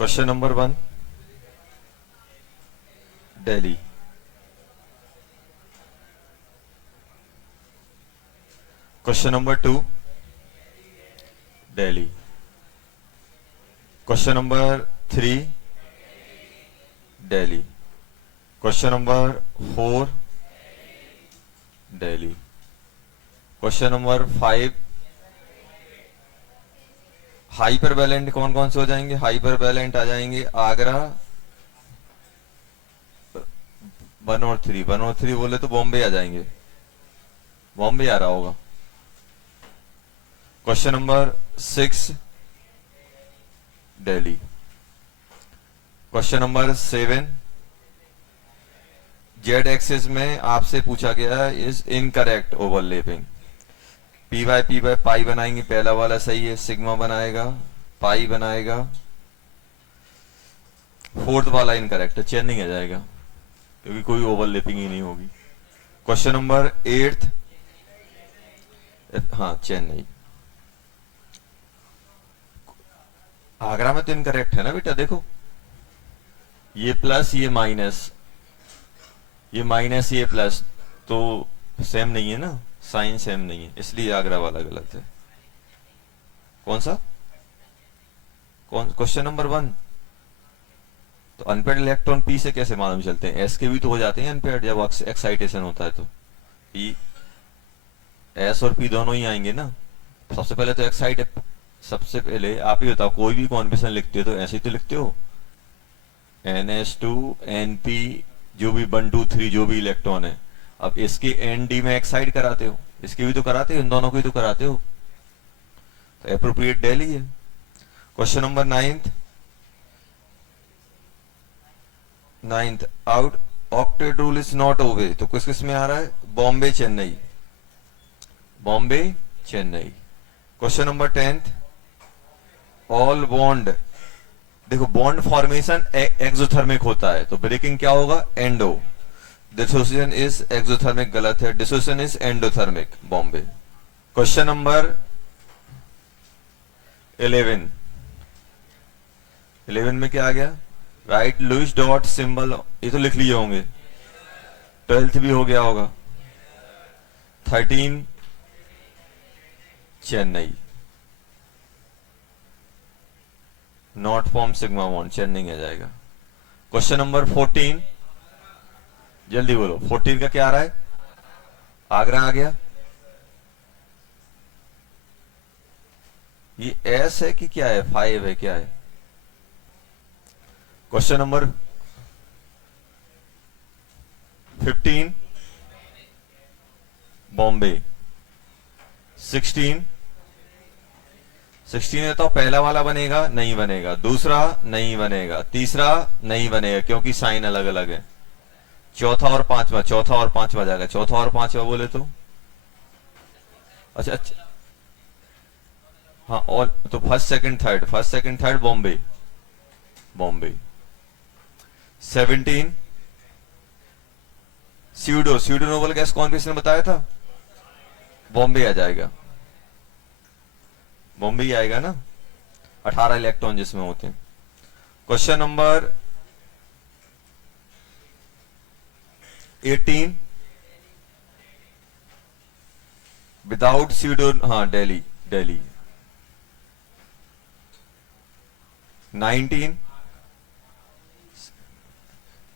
Question number 1 Delhi. Question number 2 Delhi. Question number 3 Delhi. Question number 4 Delhi. Question number 5 hypervalent कौन कौन से हो जाएंगे? हाइपर वैलेंट आ जाएंगे आगरा 1 और 3। 1 और 3 बोले तो बॉम्बे आ जाएंगे, बॉम्बे आ रहा होगा। Question number 6 Delhi. Question number 7 Z axis में आपसे पूछा गया है is incorrect overlapping. P by pi बनाएंगे, पहला वाला सही है, सिग्मा बनाएगा, पाई बनाएगा, फोर्थ वाला इनकरेक्ट है, चेनिंग आ जाएगा क्योंकि कोई ओवरलैपिंग ही नहीं होगी। क्वेश्चन नंबर 8 हाँ चेन्नई। आगरा में तो इनकरेक्ट है ना बेटा, देखो ये प्लस ये माइनस, ये माइनस ये प्लस तो सेम नहीं है ना, साइन सेम नहीं है, इसलिए आगरा वाला गलत है। कौन सा? कौन? Question number 1। तो अनपेड इलेक्ट्रॉन पी से कैसे मालूम चलते हैं? एस के भी तो हो जाते हैं अनपेड जब एक्साइटेशन होता है, तो पी एस और पी दोनों ही आएंगे ना। सबसे पहले तो एक्साइट, सबसे पहले आप ही बताओ, कोई भी कॉन्बिनेशन लिखते हो तो ऐसे ही तो लिखते हो, NS2 NP जो भी 1 2 3 जो भी इलेक्ट्रॉन है। अब इसके ND में एक्साइट कराते हो, इसके भी तो कराते हो, इन दोनों को ही तो कराते हो, तो एप्रोप्रिएट दिल्ली है। Question number 9th out octet rule is not obey, तो किस किस में आ रहा है? Bombay Chennai, Bombay Chennai. Question number 10 all bond, देखो बॉन्ड फॉर्मेशन एक्सोथर्मिक होता है तो ब्रेकिंग क्या होगा? एंडो। डिसोसिएशन इज एक्सोथर्मिक, गलत है, dissociation is endothermic, Bombay. Question number 11 में क्या आ गया? राइट लुइस डॉट सिंबल, ये तो लिख लिए होंगे, 12th भी हो गया होगा। 13 Chennai, not form sigma bond, Chennai आ जाएगा। क्वेश्चन नंबर 14 जल्दी बोलो, 14 का क्या आ रहा है? आगरा आ गया। ये एस है कि क्या है? 5 है, क्या है? Question number 15 Bombay. 16 है तो पहला वाला बनेगा? नहीं बनेगा। दूसरा नहीं बनेगा, तीसरा नहीं बनेगा क्योंकि साइन अलग अलग है। चौथा और पांचवा, चौथा और पांचवा जाएगा, चौथा और पांचवा बोले तो अच्छा अच्छा, हाँ और तो first second third Bombay, Bombay. 17 pseudo noble gas कौन किसने बताया था? बॉम्बे आ जाएगा, बॉम्बे ही आएगा ना, 18 इलेक्ट्रॉन जिसमें होते हैं। क्वेश्चन नंबर 18 विदाउट स्यूडो, हाँ Delhi. 19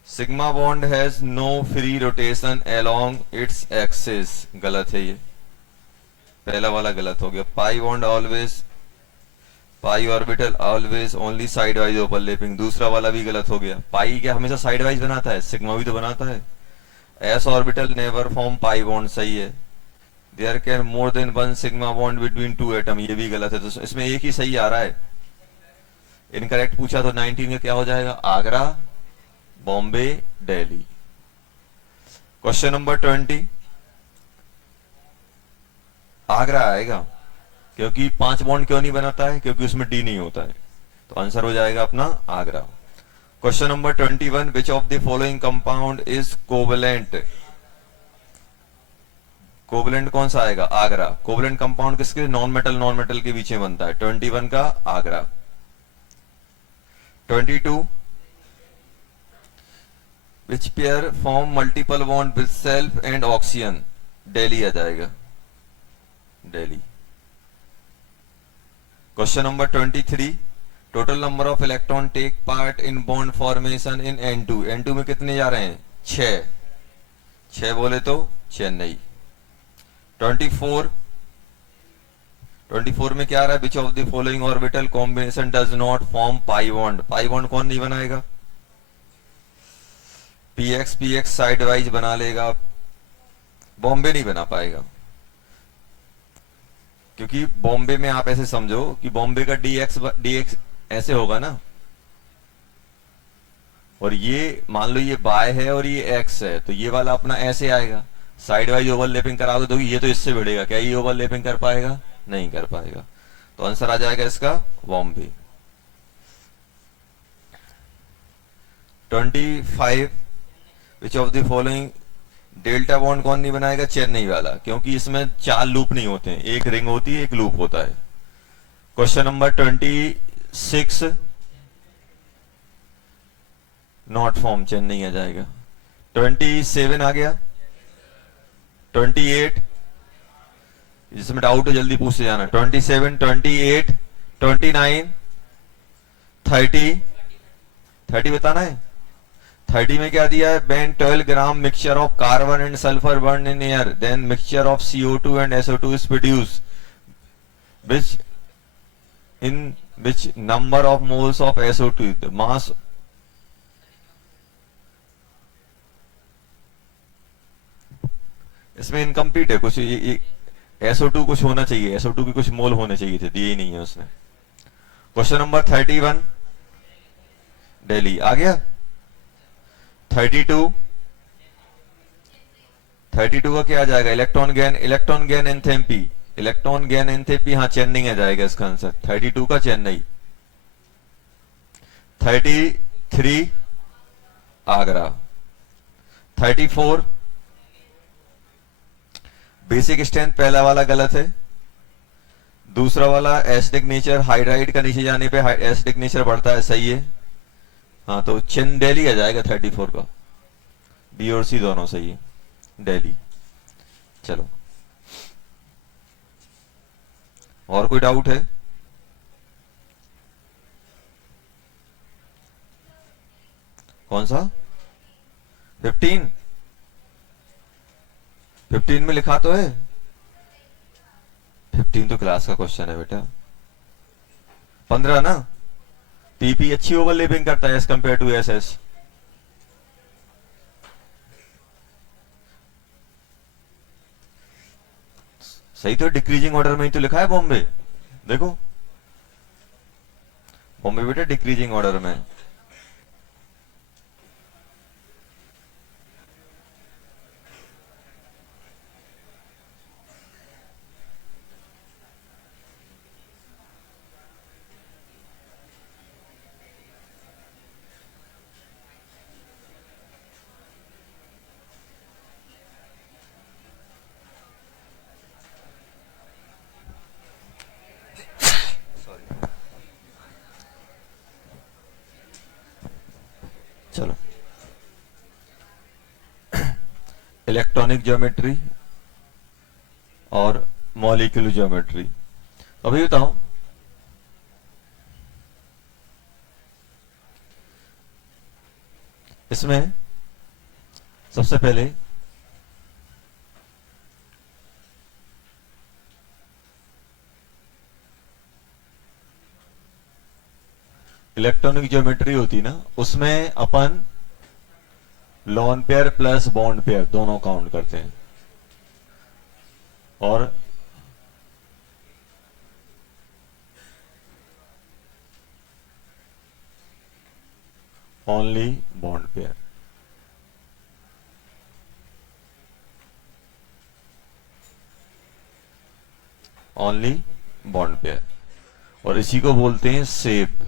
sigma bond has no free rotation along its axis, गलत है, ये पहला वाला गलत हो गया। Pi bond always, pi orbital always only side wise overlapping, दूसरा वाला भी गलत हो गया। पाई क्या हमेशा साइड वाइज बनाता है? सिग्मा भी तो बनाता है। S orbital never form pi bond, सही है। There can more than 1 sigma bond between 2 atom, ये भी गलत है, तो इसमें एक ही सही आ रहा है। इनकरेक्ट पूछा तो 19 में क्या हो जाएगा? आगरा, बॉम्बे, दिल्ली। क्वेश्चन नंबर 20 आगरा आएगा क्योंकि 5 बॉन्ड क्यों नहीं बनाता है? क्योंकि उसमें डी नहीं होता है, तो आंसर हो जाएगा अपना Agra. Question number 21 which of the following compound is covalent, covalent कौन सा आएगा? आगरा। कोवेलेंट कंपाउंड किसके? नॉन मेटल के बीच में बनता है। 21 का Agra. 22 which pair form multiple bond with self and oxygen, Delhi आ जाएगा, Delhi. Question number 23 total number of electron take part in bond formation in N2, N2 में कितने जा रहे हैं, 6 बोले तो चेन्नई। 24 में क्या आ रहा है, विच of the following orbital combination does not form pi bond, pi bond कौन नहीं बनाएगा, px साइड वाइज बना लेगा, बॉम्बे नहीं बना पाएगा, क्योंकि बॉम्बे में आप ऐसे समझो कि बॉम्बे का dx ऐसे होगा ना, और ये मान लो ये बाय है और ये x है, तो ये वाला अपना ऐसे आएगा, साइड वाइज ओवरलैपिंग कराओगे तो ये तो इससे बढ़ेगा, क्या ये ओवरलैपिंग कर पाएगा, नहीं कर पाएगा, तो आंसर आ जाएगा इसका बॉम्बे। 25 विच of the following delta bond कौन नहीं बनाएगा, चेन्नई वाला, क्योंकि इसमें 4 लूप नहीं होते हैं, एक रिंग होती है, एक लूप होता है। Question number 26 not form, Chennai आ जाएगा। 27 आ गया। 28 जिसमें डाउट है जल्दी पूछते जाना। 27, 28, 29, 30, 30 बताना है। 30 में क्या दिया है, when 12 gram mixture of carbon and sulphur burn in air then mixture of CO2 and SO2 is produce which in which number of moles of SO2 the mass इसमें इनकम्प्लीट है कुछ, SO2 कुछ होना चाहिए, SO2 के कुछ मोल होने चाहिए थे, दिए ही नहीं है उसने। क्वेश्चन नंबर 31 दिल्ली आ गया। 32 का क्या आ जाएगा, electron gain enthalpy, electron gain enthalpy, हाँ चेन्नई आ जाएगा इसका आंसर। 32 का चेन्नई। 33 आगरा। 34 बेसिक स्ट्रेंथ पहला वाला गलत है, दूसरा वाला एसिडिक नेचर, हाइड्राइड का नीचे जाने पे एसिडिक नेचर बढ़ता है, सही है। हाँ तो दिल्ली आ जाएगा 34 का, बी और सी दोनों सही है, दिल्ली। चलो और कोई डाउट है? कौन सा 15 में लिखा तो है, 15 तो क्लास का क्वेश्चन है बेटा। 15 ना, पीपी अच्छी ओवरलैपिंग करता है एज कंपेयर टू एसएस। सही तो, डिक्रीजिंग ऑर्डर में ही तो लिखा है बॉम्बे, देखो बॉम्बे बेटा डिक्रीजिंग ऑर्डर में। चलो इलेक्ट्रॉनिक ज्योमेट्री और मॉलिक्यूलर ज्योमेट्री, अभी बताओ इसमें सबसे पहले इलेक्ट्रॉनिक ज्योमेट्री होती ना, उसमें अपन lone pair plus bond pair दोनों काउंट करते हैं, और only bond pair. Only bond pair, और इसी को बोलते हैं शेप।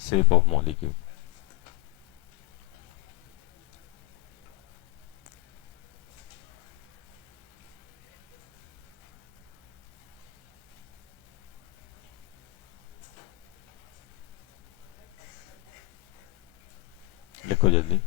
Shape of molecule. लिखो जल्दी।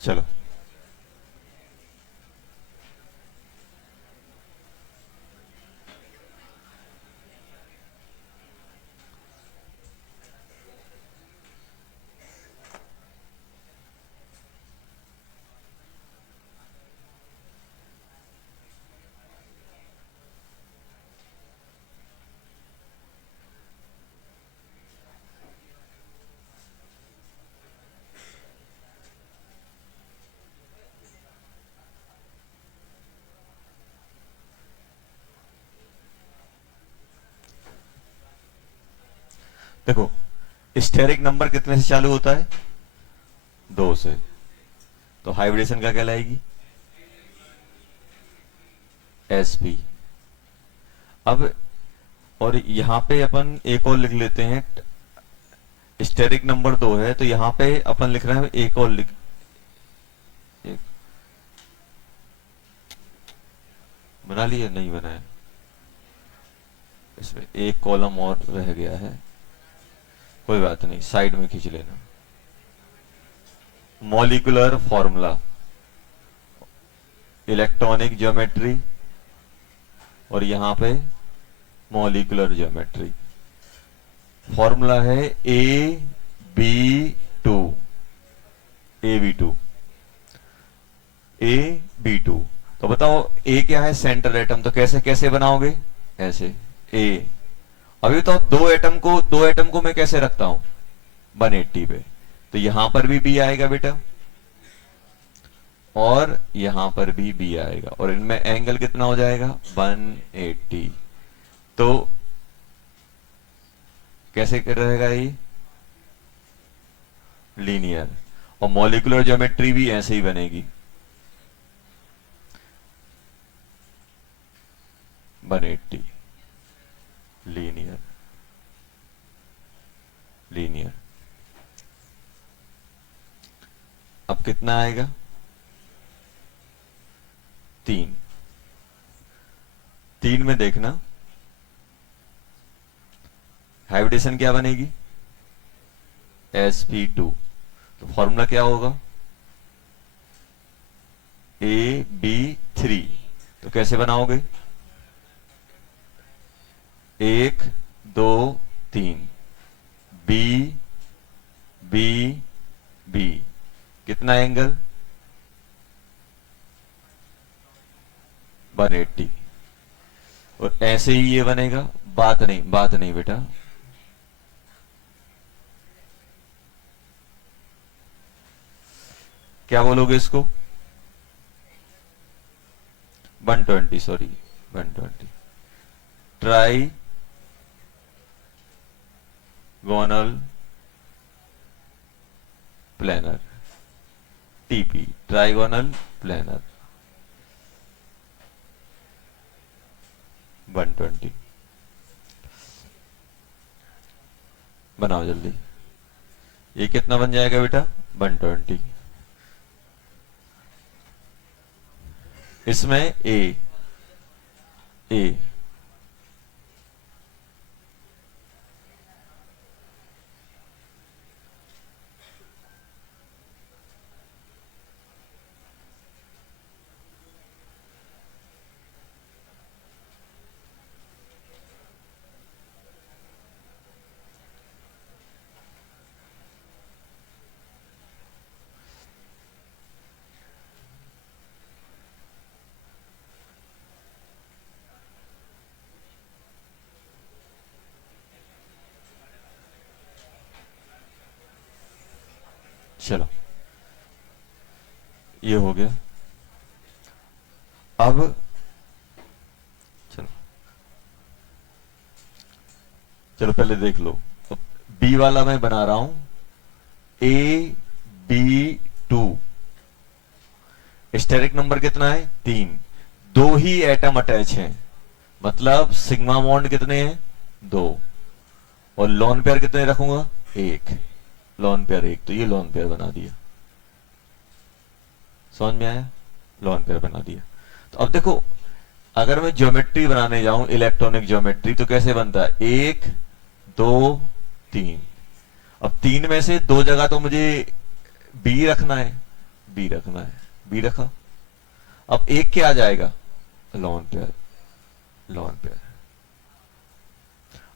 चलो, देखो स्टेरिक नंबर कितने से चालू होता है? 2 से। तो हाइब्रिडेशन क्या कहलाएगी? एसपी। अब और यहां पे अपन एक और लिख लेते हैं। स्टेरिक नंबर 2 है तो यहां पे अपन लिख रहे हैं एक और लिख, एक बना लिया? नहीं बनाया, इसमें एक कॉलम और रह गया है, कोई बात नहीं, साइड में खींच लेना। मॉलिक्यूलर फॉर्मूला, इलेक्ट्रॉनिक ज्योमेट्री, और यहां पे मॉलिक्यूलर ज्योमेट्री। फॉर्मूला है AB2, AB2, AB2। तो बताओ ए क्या है? Centre atom. तो कैसे कैसे बनाओगे? ऐसे ए। अभी तो दो एटम को मैं कैसे रखता हूं? 180 पे। तो यहां पर भी बी आएगा बेटा, और यहां पर भी बी आएगा, और इनमें एंगल कितना हो जाएगा? 180। तो कैसे रहेगा ये? लीनियर। और मॉलिक्यूलर ज्योमेट्री भी ऐसे ही बनेगी, 180। Linear, linear. अब कितना आएगा? 3। 3 में देखना हाइब्रिडेशन क्या बनेगी? sp2। तो फॉर्मूला क्या होगा? AB3। तो कैसे बनाओगे? 1 2 3, बी बी बी। कितना एंगल? 180। और ऐसे ही ये बनेगा। बात नहीं, बात नहीं बेटा, क्या बोलोगे इसको? 120, sorry, 120। Trigonal planar, TP, trigonal planar, 120। बनाओ जल्दी। ये कितना बन जाएगा बेटा? 120। इसमें ए, ए, चलो ये हो गया। अब चलो चलो पहले देख लो, बी वाला मैं बना रहा हूं AB2। स्टेरिक नंबर कितना है 3, 2 ही एटम अटैच हैं, मतलब सिग्मा बॉन्ड कितने हैं 2, और लोन पेयर कितने रखूंगा 1, लोन पेयर 1, तो ये लोन पेयर बना दिया। समझ में आया? लोन पेयर बना दिया। तो अब देखो, अगर मैं ज्योमेट्री बनाने जाऊं इलेक्ट्रॉनिक ज्योमेट्री तो कैसे बनता है 1 2 3। अब 3 में से 2 जगह तो मुझे बी रखना है, बी रखना है, बी रखा। अब एक क्या आ जाएगा लोन पेयर, लोन पेयर।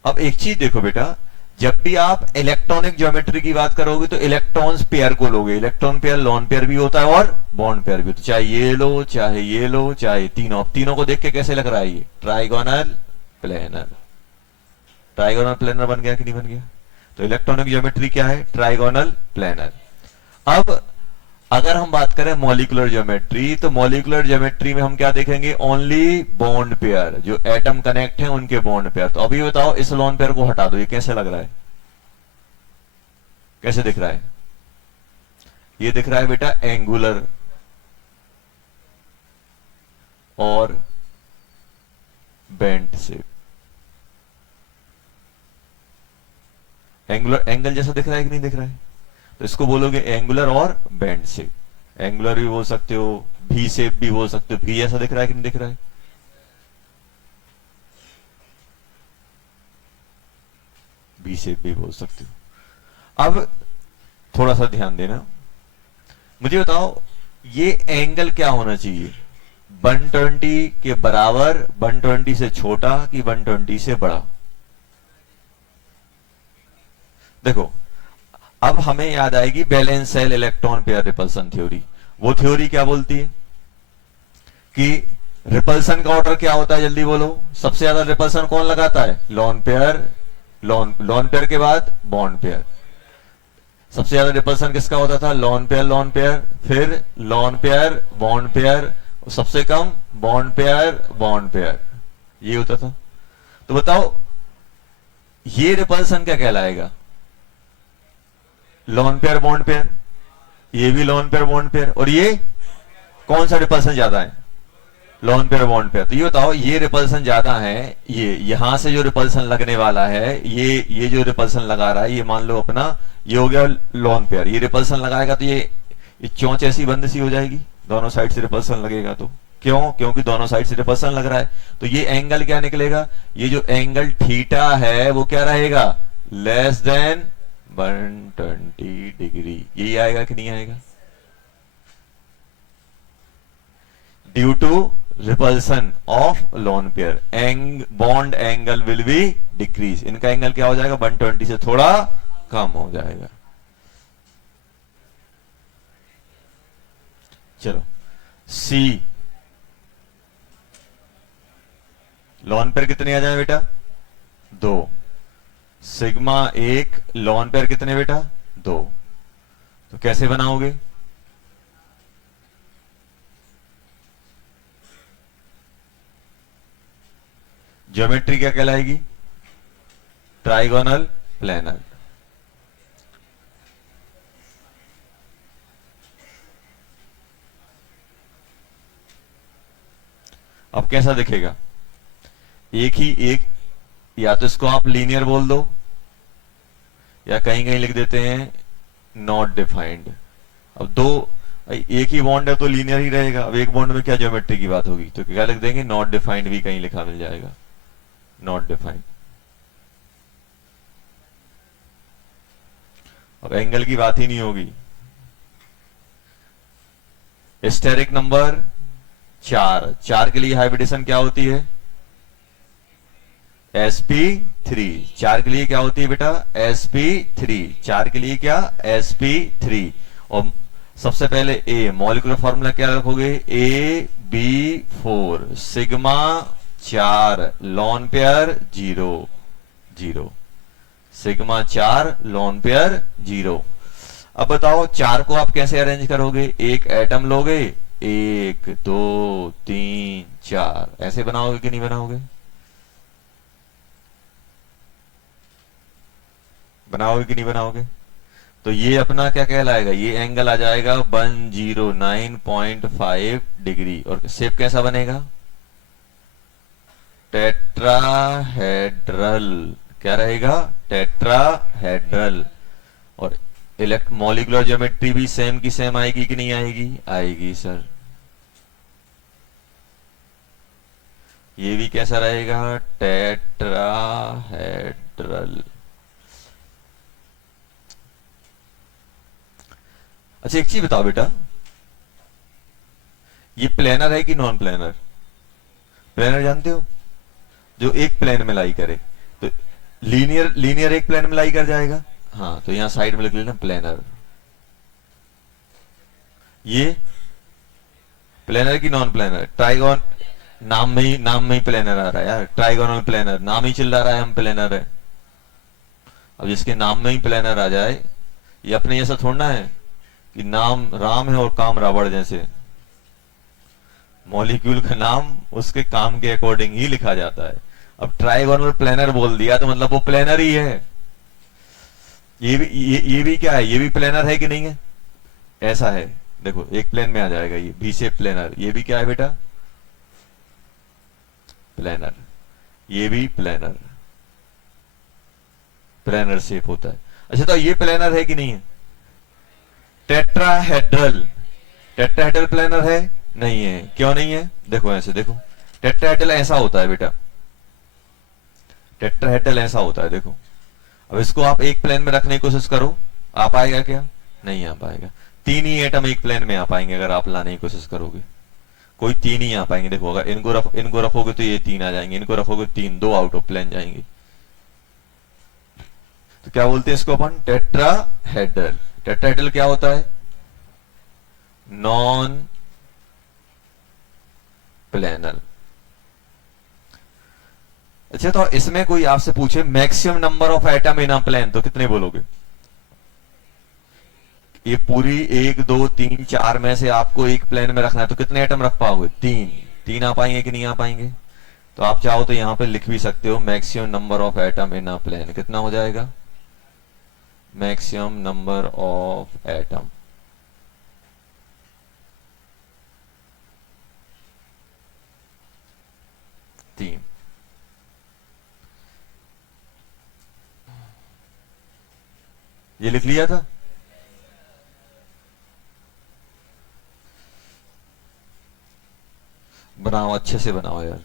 अब एक चीज देखो बेटा, जब भी आप इलेक्ट्रॉनिक ज्योमेट्री की बात करोगे तो इलेक्ट्रॉन्स पेयर को लोगे। इलेक्ट्रॉन पेयर लोन पेयर भी होता है और बॉन्ड पेयर भी होता है, चाहे ये लो चाहे ये लो चाहे तीनों। अब तीनों को देख के कैसे लग रहा है ये ट्राइगोनल प्लेनर। ट्राइगोनल प्लेनर बन गया कि नहीं बन गया? तो इलेक्ट्रॉनिक ज्योमेट्री क्या है ट्राइगोनल प्लेनर। अब अगर हम बात करें मॉलिक्यूलर ज्योमेट्री, तो मॉलिक्यूलर ज्योमेट्री में हम क्या देखेंगे ओनली बॉन्ड पेयर, जो एटम कनेक्ट हैं उनके बॉन्ड पेयर। तो अभी बताओ इस लोन पेयर को हटा दो, ये कैसे लग रहा है, कैसे दिख रहा है? ये दिख रहा है बेटा एंगुलर और बेंट शेप। एंगुलर एंगल जैसा दिख रहा है कि नहीं दिख रहा है? तो इसको बोलोगे एंगुलर और बेंड शेप। एंगुलर भी बोल सकते हो, भी शेप भी बोल सकते हो। भी ऐसा दिख रहा है कि नहीं दिख रहा है? भी शेप भी बोल सकते हो। अब थोड़ा सा ध्यान देना, मुझे बताओ ये एंगल क्या होना चाहिए, 120 के बराबर, 120 से छोटा कि 120 से बड़ा? देखो अब हमें याद आएगी balance cell electron pair repulsion theory. वो थ्योरी क्या बोलती है कि रिपल्सन का ऑर्डर क्या होता है, जल्दी बोलो। सबसे ज्यादा रिपल्सन कौन लगाता है? Lone pair. लोन पेयर के बाद बॉन्ड पेयर। सबसे ज्यादा रिपल्सन किसका होता था? लोन पेयर, फिर लोन पेयर बॉन्ड पेयर, सबसे कम बॉन्ड पेयर, ये होता था। तो बताओ ये रिपल्सन क्या कहलाएगा? Loan pair bond pair. ये भी लोन पेयर बॉन्ड पेयर, और ये कौन सा रिपल्सन ज्यादा है? Loan pair bond pair. तो ये बताओ ये रिपल्सन ज्यादा है, ये यहां से जो रिपल्सन लगने वाला है, ये जो रिपल्सन लगा रहा है, ये मान लो अपना ये हो गया लोन पेयर। ये रिपल्सन लगाएगा तो ये चोंच ऐसी बंद सी हो जाएगी, दोनों साइड से रिपल्सन लगेगा। तो क्यों? क्योंकि दोनों साइड से रिपल्सन लग रहा है। तो ये एंगल क्या निकलेगा? ये जो एंगल थीटा है वो क्या रहेगा? Less than 120 degree. यही आएगा कि नहीं आएगा? Due to repulsion of lone pair bond angle will be decrease. इनका एंगल क्या हो जाएगा? 120 से थोड़ा कम हो जाएगा। चलो सी, लोन पेयर कितने आ जाए बेटा? 2। सिग्मा 1, लोन पेयर कितने बेटा? 2। तो कैसे बनाओगे? ज्योमेट्री क्या कहलाएगी? Trigonal planar. अब कैसा दिखेगा? एक ही एक, या तो इसको आप लीनियर बोल दो या कहीं कहीं लिख देते हैं नॉट डिफाइंड। अब दो, एक ही बॉन्ड है तो लीनियर ही रहेगा। अब एक बॉन्ड में क्या ज्योमेट्री की बात होगी? तो क्या लिख देंगे? नॉट डिफाइंड भी कहीं लिखा मिल जाएगा, नॉट डिफाइंड। अब एंगल की बात ही नहीं होगी। स्टेरिक नंबर 4 के लिए हाइब्रिडेशन क्या होती है? sp3। 4 के लिए क्या होती है बेटा? sp3। 4 के लिए क्या? sp3। और सबसे पहले ए, मॉलिक्यूलर फॉर्मूला क्या रखोगे? AB4 sigma 4 lone pair 0 0, sigma 4 lone pair 0। अब बताओ चार को आप कैसे अरेंज करोगे? एक एटम लोगे, 1 2 3 4, ऐसे बनाओगे कि नहीं बनाओगे? बनाओगे कि नहीं बनाओगे? तो ये अपना क्या कहलाएगा? ये एंगल आ जाएगा 109.5 डिग्री। और शेप कैसा बनेगा? टेट्राहेड्रल। क्या रहेगा? टेट्राहेड्रल। और मॉलिक्यूलर ज्योमेट्री भी सेम की सेम आएगी कि नहीं आएगी? आएगी सर। ये भी कैसा रहेगा? टेट्राहेड्रल। अच्छा एक चीज बताओ बेटा, ये प्लेनर है कि नॉन प्लेनर? प्लेनर जानते हो? जो एक प्लेन में लाई करे। तो लीनियर लीनियर एक प्लेन में लाई कर जाएगा। हाँ, तो यहां साइड में लिख लेना प्लेनर। ये प्लेनर की नॉन प्लेनर? ट्राइगोन, नाम में ही प्लेनर आ रहा है यार। ट्राइगोनल प्लेनर नाम ही चिल्ला रहा है हम प्लेनर है। अब जिसके नाम में ही प्लेनर आ जाए, ये अपने जैसा थोड़ा है कि नाम राम है और काम रावण जैसे। मॉलिक्यूल का नाम उसके काम के अकॉर्डिंग ही लिखा जाता है। अब ट्राइगोनल प्लेनर बोल दिया तो मतलब वो प्लेनर ही है। ये भी क्या है? ये भी प्लेनर है कि नहीं है? ऐसा है, देखो एक प्लेन में आ जाएगा ये बी शेप प्लेनर। ये भी क्या है बेटा? प्लेनर। ये भी प्लेनर, प्लेनर शेप होता है। अच्छा तो ये प्लेनर है कि नहीं है? टेट्राहेड्रल। टेट्राहेड्रल प्लेनर है? नहीं है। क्यों नहीं है? देखो ऐसे देखो, टेट्राहेड्रल ऐसा होता है बेटा। टेट्राहेड्रल ऐसा होता है, देखो। अब इसको आप एक प्लेन में रखने की कोशिश करो, आ पाएगा क्या? नहीं आ पाएगा। तीन ही एटम एक प्लेन में आ पाएंगे अगर आप लाने की कोशिश करोगे। कोई तीन ही आ पाएंगे। देखो अगर इनको रखोगे तो ये तीन आ जाएंगे, इनको रखोगे तीन, दो आउट ऑफ प्लेन जाएंगे। तो क्या बोलते हैं इसको अपन? टेट्राहेड्रल। टेट्राहेड्रल क्या होता है? Non planar. अच्छा तो इसमें कोई आपसे पूछे maximum number of atom in a plane, तो कितने बोलोगे? ये पूरी 1 2 3 4 में से आपको एक प्लेन में रखना है तो कितने एटम रख पाओगे? तीन। तीन आ पाएंगे कि नहीं आ पाएंगे? तो आप चाहो तो यहां पे लिख भी सकते हो maximum number of atom in a plane. कितना हो जाएगा? Maximum number of atom. तीन। ये लिख लिया था? बनाओ, अच्छे से बनाओ यार।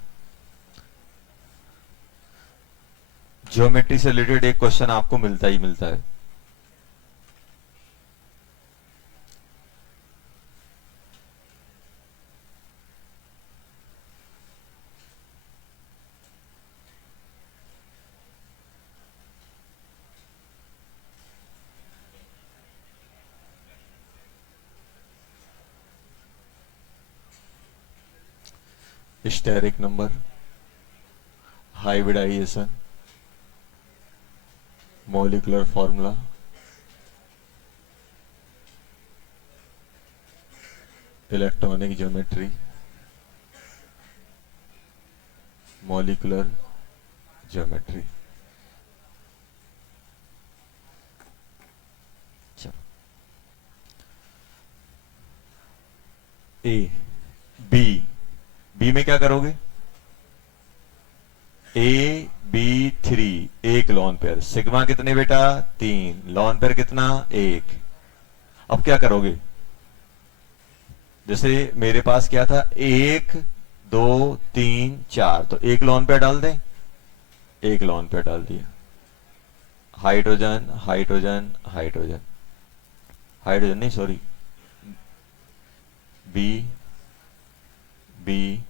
ज्योमेट्री से रिलेटेड एक क्वेश्चन आपको मिलता ही मिलता है। Steric number, hybridisation, molecular formula, electronic geometry, molecular geometry. A B, B में क्या करोगे? ए बी 3, एक लॉन पेयर। सिग्मा कितने बेटा? 3। लॉन पेयर कितना? 1। अब क्या करोगे? जैसे मेरे पास क्या था? 1 2 3 4, तो एक लॉन पेयर डाल दें। एक लॉन पेयर डाल दिया। हाइड्रोजन हाइड्रोजन हाइड्रोजन, हाइड्रोजन नहीं सॉरी, बी बी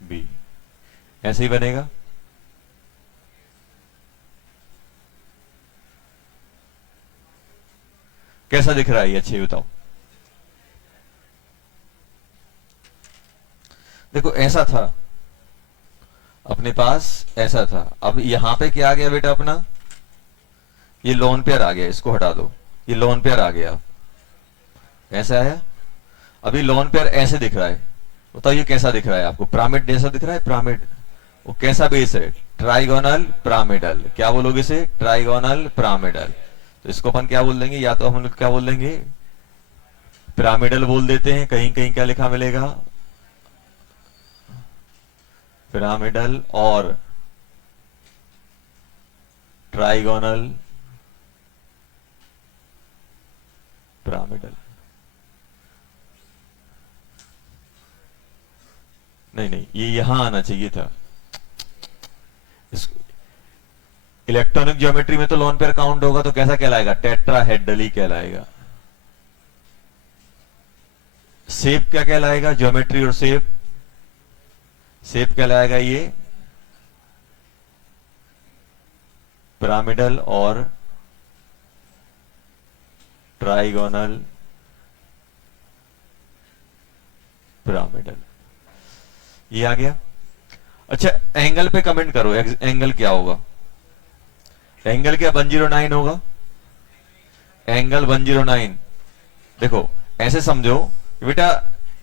बी, ऐसे ही बनेगा। कैसा दिख रहा है ये? अच्छे बताओ। देखो ऐसा था अपने पास, ऐसा था। अब यहां पे क्या आ गया बेटा अपना? ये लोन पेयर आ गया, इसको हटा दो। ये लोन पेयर आ गया। ऐसे आया। अभी लोन पेयर ऐसे दिख रहा है, बताओ ये कैसा दिख रहा है आपको? पिरामिड जैसा दिख रहा है, पिरामिड। वो कैसा बेस है? Trigonal pyramidal. क्या बोलोगे इसे? Trigonal pyramidal. तो इसको अपन क्या बोल देंगे? या तो हम लोग क्या बोल देंगे? पिरामिडल बोल देते हैं। कहीं कहीं क्या लिखा मिलेगा? पिरामिडल और ट्राइगोनल पिरामिडल। नहीं नहीं, ये यहां आना चाहिए था। इलेक्ट्रॉनिक ज्योमेट्री में तो लोन पेयर काउंट होगा तो कैसा कहलाएगा? टेट्राहेड्रल ही कहलाएगा। शेप क्या कहलाएगा? ज्योमेट्री और शेप, शेप कहलाएगा ये पिरामिडल और ट्राइगोनल पिरामिडल। ये आ गया। अच्छा, एंगल पे कमेंट करो, एंगल क्या होगा? एंगल क्या 109 होगा? एंगल 109। देखो ऐसे समझो बेटा,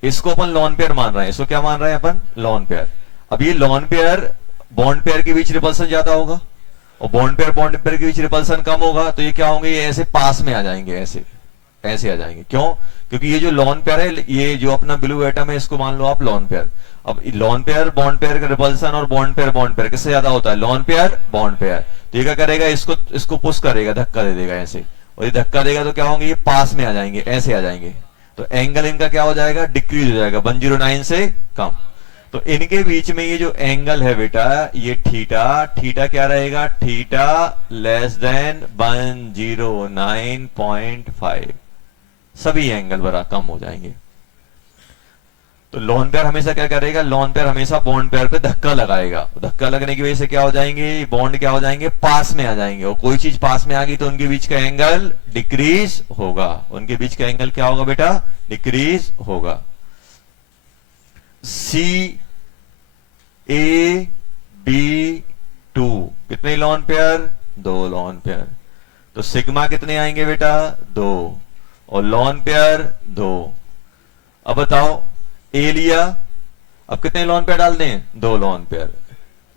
इसको अपन लॉन पेयर मान रहे हैं। इसको क्या मान रहे हैं अपन? Lone pair. अब ये लॉन पेयर बॉन्ड पेयर के बीच रिपल्सन ज्यादा होगा और बॉन्ड पेयर के बीच रिपल्सन कम होगा, तो ये क्या होंगे? ये ऐसे पास में आ जाएंगे, ऐसे ऐसे आ जाएंगे। क्यों? क्योंकि ये जो लॉन पेयर है, ये जो अपना ब्लू एटम है, इसको मान लो आप लॉन पेयर। अब लॉन पेयर बॉन्ड पेयर का रिपल्सन और बॉन्ड पेयर किससे ज्यादा होता है? Lone pair bond pair. तो ये क्या करेगा? इसको पुश करेगा, धक्का दे देगा ऐसे, और ये धक्का देगा तो क्या होंगे? ये पास में आ जाएंगे, ऐसे आ जाएंगे। तो एंगल इनका क्या हो जाएगा? डिक्रीज हो जाएगा, 109 से कम। तो इनके बीच में ये जो एंगल है बेटा, ये थीटा, थीटा क्या रहेगा? Theta less than 109.5। सभी एंगल बड़ा कम हो जाएंगे। तो लोन पेयर हमेशा क्या करेगा? लोन पेयर हमेशा बॉन्ड पेयर पे धक्का लगाएगा। धक्का लगने की वजह से क्या हो जाएंगे? बॉन्ड क्या हो जाएंगे? पास में आ जाएंगे। और कोई चीज पास में आ गई तो उनके बीच का एंगल डिक्रीज होगा। उनके बीच का एंगल क्या होगा बेटा? डिक्रीज होगा। सी ए बी 2 कितने लॉन पेयर? 2 lone pair. तो सिग्मा कितने आएंगे बेटा? 2। और लॉन पेयर 2। अब बताओ, ए लिया, अब कितने लॉन पेयर डाल दें? 2 लॉन पेयर।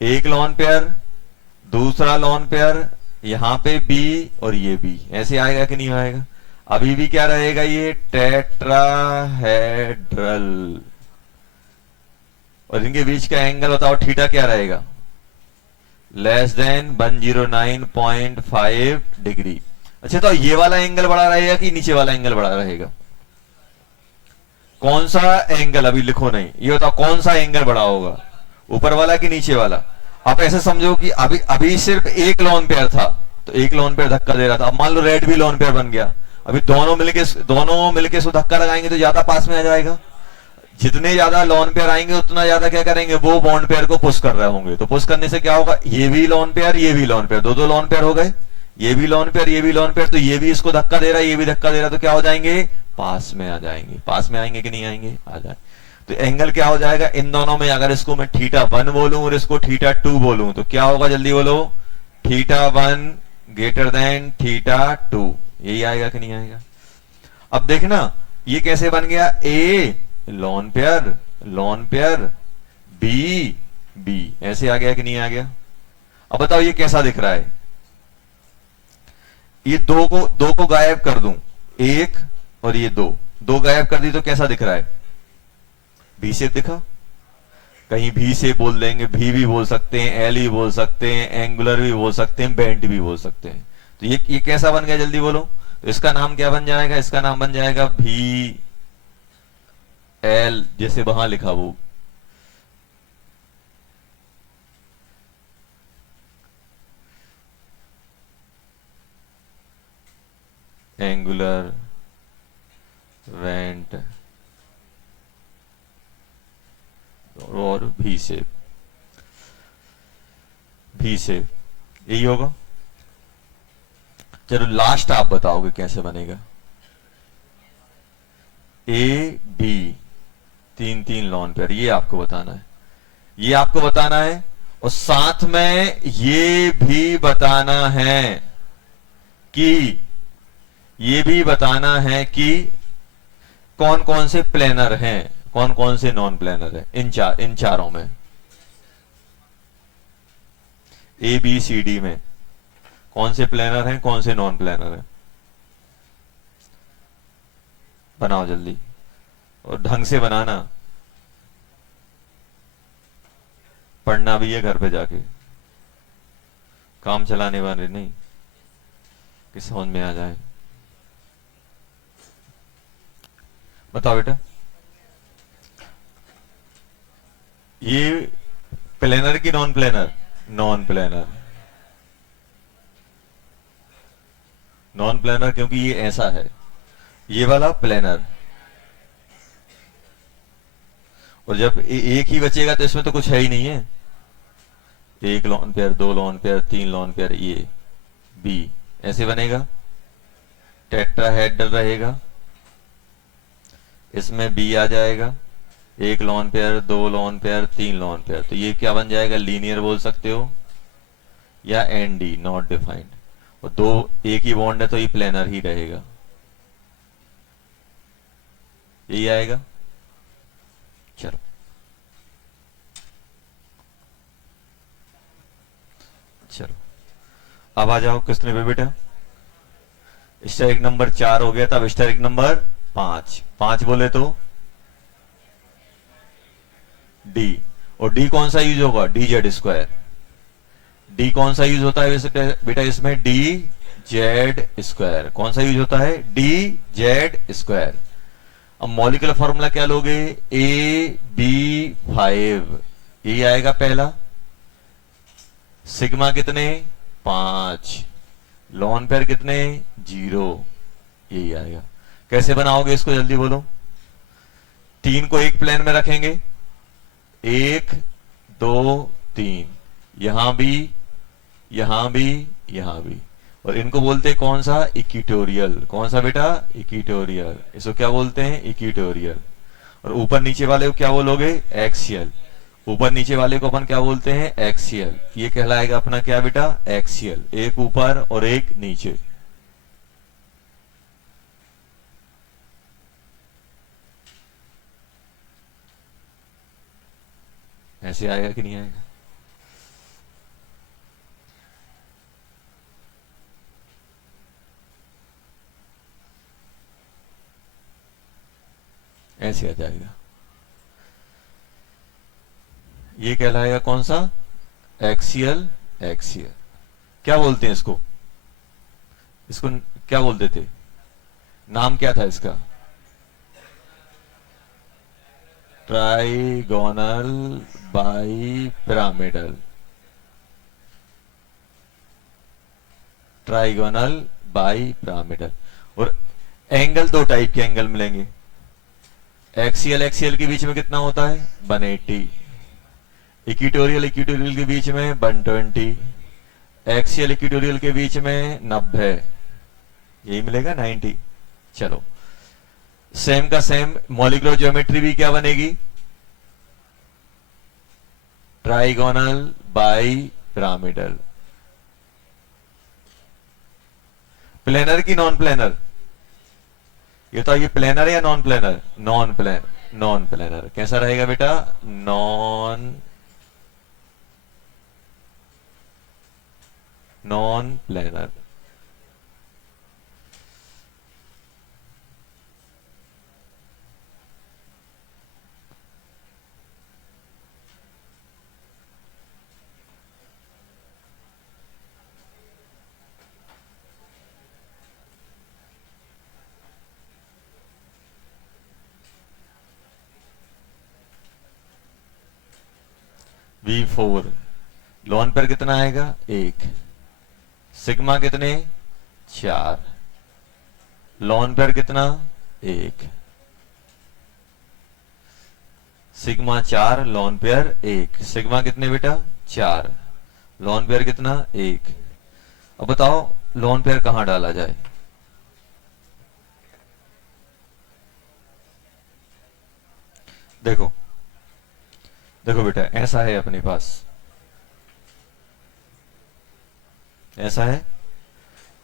एक लॉन पेयर, दूसरा लॉन पेयर, यहां पे बी और ये बी। ऐसे आएगा कि नहीं आएगा? अभी भी क्या रहेगा? ये टेट्राहेड्रल। और इनके बीच का एंगल बताओ, थीटा क्या रहेगा? Less then 109.5 degree. अच्छा, तो ये वाला एंगल बड़ा रहेगा कि नीचे वाला एंगल बड़ा रहेगा? कौन सा एंगल? अभी लिखो नहीं, ये बताओ कौन सा एंगल बड़ा होगा? ऊपर वाला कि नीचे वाला? आप ऐसे समझो कि अभी सिर्फ एक लोन पेयर था, तो एक लोन पेयर धक्का दे रहा था। अब मान लो रेड भी लोन पेयर बन गया। अभी दोनों मिलके इसको धक्का लगाएंगे तो ज्यादा पास में आ जाएगा। जितने ज्यादा लोन पेयर आएंगे उतना ज्यादा क्या करेंगे? वो बॉन्ड पेयर को पुश कर रहे होंगे। तो पुश करने से क्या होगा? ये भी लोन पेयर, ये भी लोन पेयर, दो लोन पेयर हो गए। ये भी लोन पेयर, ये भी लोन पेयर। तो ये भी इसको धक्का दे रहा है, ये भी धक्का दे रहा है, तो क्या हो जाएंगे? पास में आ जाएंगे। पास में आएंगे कि नहीं आएंगे? आ जाए। तो एंगल क्या हो जाएगा इन दोनों में? अगर इसको मैं θ1 बोलूं और इसको θ2 बोलूं तो क्या होगा? जल्दी बोलो। θ1 ग्रेटर देन θ2। यही आएगा कि नहीं आएगा? अब देखना ये कैसे बन गया? ए लॉन पेयर बी बी, ऐसे आ गया कि नहीं आ गया? अब बताओ ये कैसा दिख रहा है? ये दो को गायब कर दूं, एक और ये दो गायब कर दी तो कैसा दिख रहा है? भी शेप दिखा? कहीं भी से बोल देंगे, भी बोल सकते हैं, एल भी बोल सकते हैं, एंगुलर भी बोल सकते हैं, बेंट भी बोल सकते हैं। तो ये कैसा बन गया? जल्दी बोलो। तो इसका नाम क्या बन जाएगा? इसका नाम बन जाएगा भी एल, जैसे वहां लिखा वो। एंगुलर वेंट और भी शेप यही होगा। चलो लास्ट आप बताओगे कैसे बनेगा? ए बी तीन लॉन पेयर, ये आपको बताना है, ये आपको बताना है। और साथ में ये भी बताना है कि कौन कौन से प्लेनर हैं, कौन कौन से नॉन प्लेनर हैं इन चारों में, ए बी सी डी में कौन से प्लेनर हैं, कौन से नॉन प्लेनर हैं? बनाओ जल्दी और ढंग से बनाना, पढ़ना भी है घर पे जाके, काम चलाने वाले नहीं कि समझ में आ जाए। बताओ बेटा, ये प्लेनर की non planar? Non planar, non planar क्योंकि ये ऐसा है, ये वाला प्लेनर। और जब एक ही बचेगा तो इसमें तो कुछ है ही नहीं है, एक लॉन पेयर, दो लॉन पेयर, तीन लॉन पेयर, ये बी ऐसे बनेगा, टेट्राहेड्रल रहेगा, इसमें बी आ जाएगा, एक लॉन पेयर, दो लॉन पेयर, तीन लॉन पेयर, तो ये क्या बन जाएगा, लीनियर बोल सकते हो या एन डी, नॉट डिफाइंड। और दो एक ही बॉन्ड है तो ये प्लेनर ही रहेगा, यही आएगा। चलो चलो अब आ जाओ किसने पे बेटा, स्टेरिक नंबर 4 हो गया, तब स्टेरिक नंबर 5। 5 बोले तो डी, और डी कौन सा यूज होगा, डी जेड स्क्वायर। डी कौन सा यूज होता है बेटा इसमें, डी जेड स्क्वायर। कौन सा यूज होता है, डी जेड स्क्वायर। अब मॉलिक्यूलर फॉर्मूला क्या लोगे, ए बी 5, यही आएगा पहला। सिग्मा कितने, 5, लॉन पेयर कितने, 0, यही आएगा। कैसे बनाओगे इसको जल्दी बोलो। 3 को एक प्लेन में रखेंगे, 1 2 3, यहां भी, यहां भी, यहां भी, और इनको बोलते हैं कौन सा, इक्विटोरियल। कौन सा बेटा, इक्विटोरियल। इसको क्या बोलते हैं, इक्विटोरियल। और ऊपर नीचे वाले को क्या बोलोगे, एक्सियल। ऊपर नीचे वाले को अपन क्या बोलते हैं, एक्सियल। ये कहलाएगा अपना क्या बेटा, एक्सियल। एक ऊपर और एक नीचे। ऐसे आएगा कि नहीं आएगा, ऐसे आ जाएगा। ये कहलाएगा कौन सा, एक्सियल। एक्सियल क्या बोलते हैं इसको, इसको क्या बोलते थे, नाम क्या था इसका, trigonal bi pyramidal. Trigonal bi pyramidal. और एंगल 2 टाइप के एंगल मिलेंगे। एक्सियल एक्सियल के बीच में कितना होता है, 180। इक्विटोरियल इक्विटोरियल के बीच में 120। एक्सियल इक्विटोरियल के बीच में 90, यही मिलेगा 90। चलो सेम का सेम मॉलिक्यूलर ज्योमेट्री भी क्या बनेगी, ट्राइगोनल बाई पिरामिडल। प्लेनर की नॉन प्लेनर, ये तो ये प्लेनर है या non planar, non planar. Non planar कैसा रहेगा बेटा, नॉन प्लेनर। V4 लॉन पर कितना आएगा, 1। सिग्मा कितने, 4। लॉन पर कितना, 1। Sigma 4, lone pair 1। सिग्मा कितने बेटा, 4। लॉन पेयर कितना, 1। अब बताओ लॉन पेयर कहां डाला जाए, देखो देखो बेटा, ऐसा है अपने पास, ऐसा है।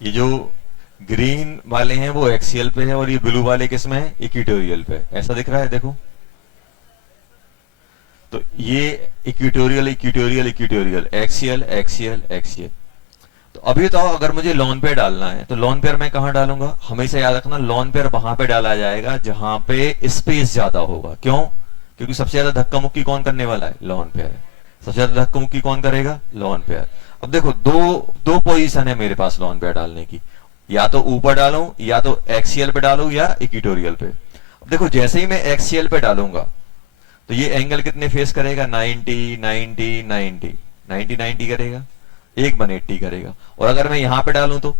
ये जो ग्रीन वाले हैं वो एक्सियल पे है और ये ब्लू वाले किस में है, इक्वेटोरियल पे। ऐसा दिख रहा है देखो, तो ये equatorial equatorial equatorial, axial axial axial. तो अभी तो अगर मुझे लोन पेयर डालना है तो लोन पेयर मैं कहां डालूंगा, हमेशा याद रखना लोन पेयर वहां पे डाला जाएगा जहां पे स्पेस ज्यादा होगा। क्यों? क्योंकि सबसे ज्यादा धक्का मुक्की कौन करने वाला है, लोन पेयर। सबसे ज्यादा धक्का मुक्की कौन करेगा, लोन पेयर। अब देखो दो दो पोजीशन है मेरे पास लोन पेयर डालने की, या तो ऊपर डालूं या तो एक्सियल पे डालूं या इक्वेटोरियल पे। अब देखो जैसे ही मैं एक्सियल पे डालूंगा तो ये एंगल कितने फेस करेगा, 90 90 90 90 90 करेगा, एक 180 करेगा। और अगर मैं यहां पे डालूं तो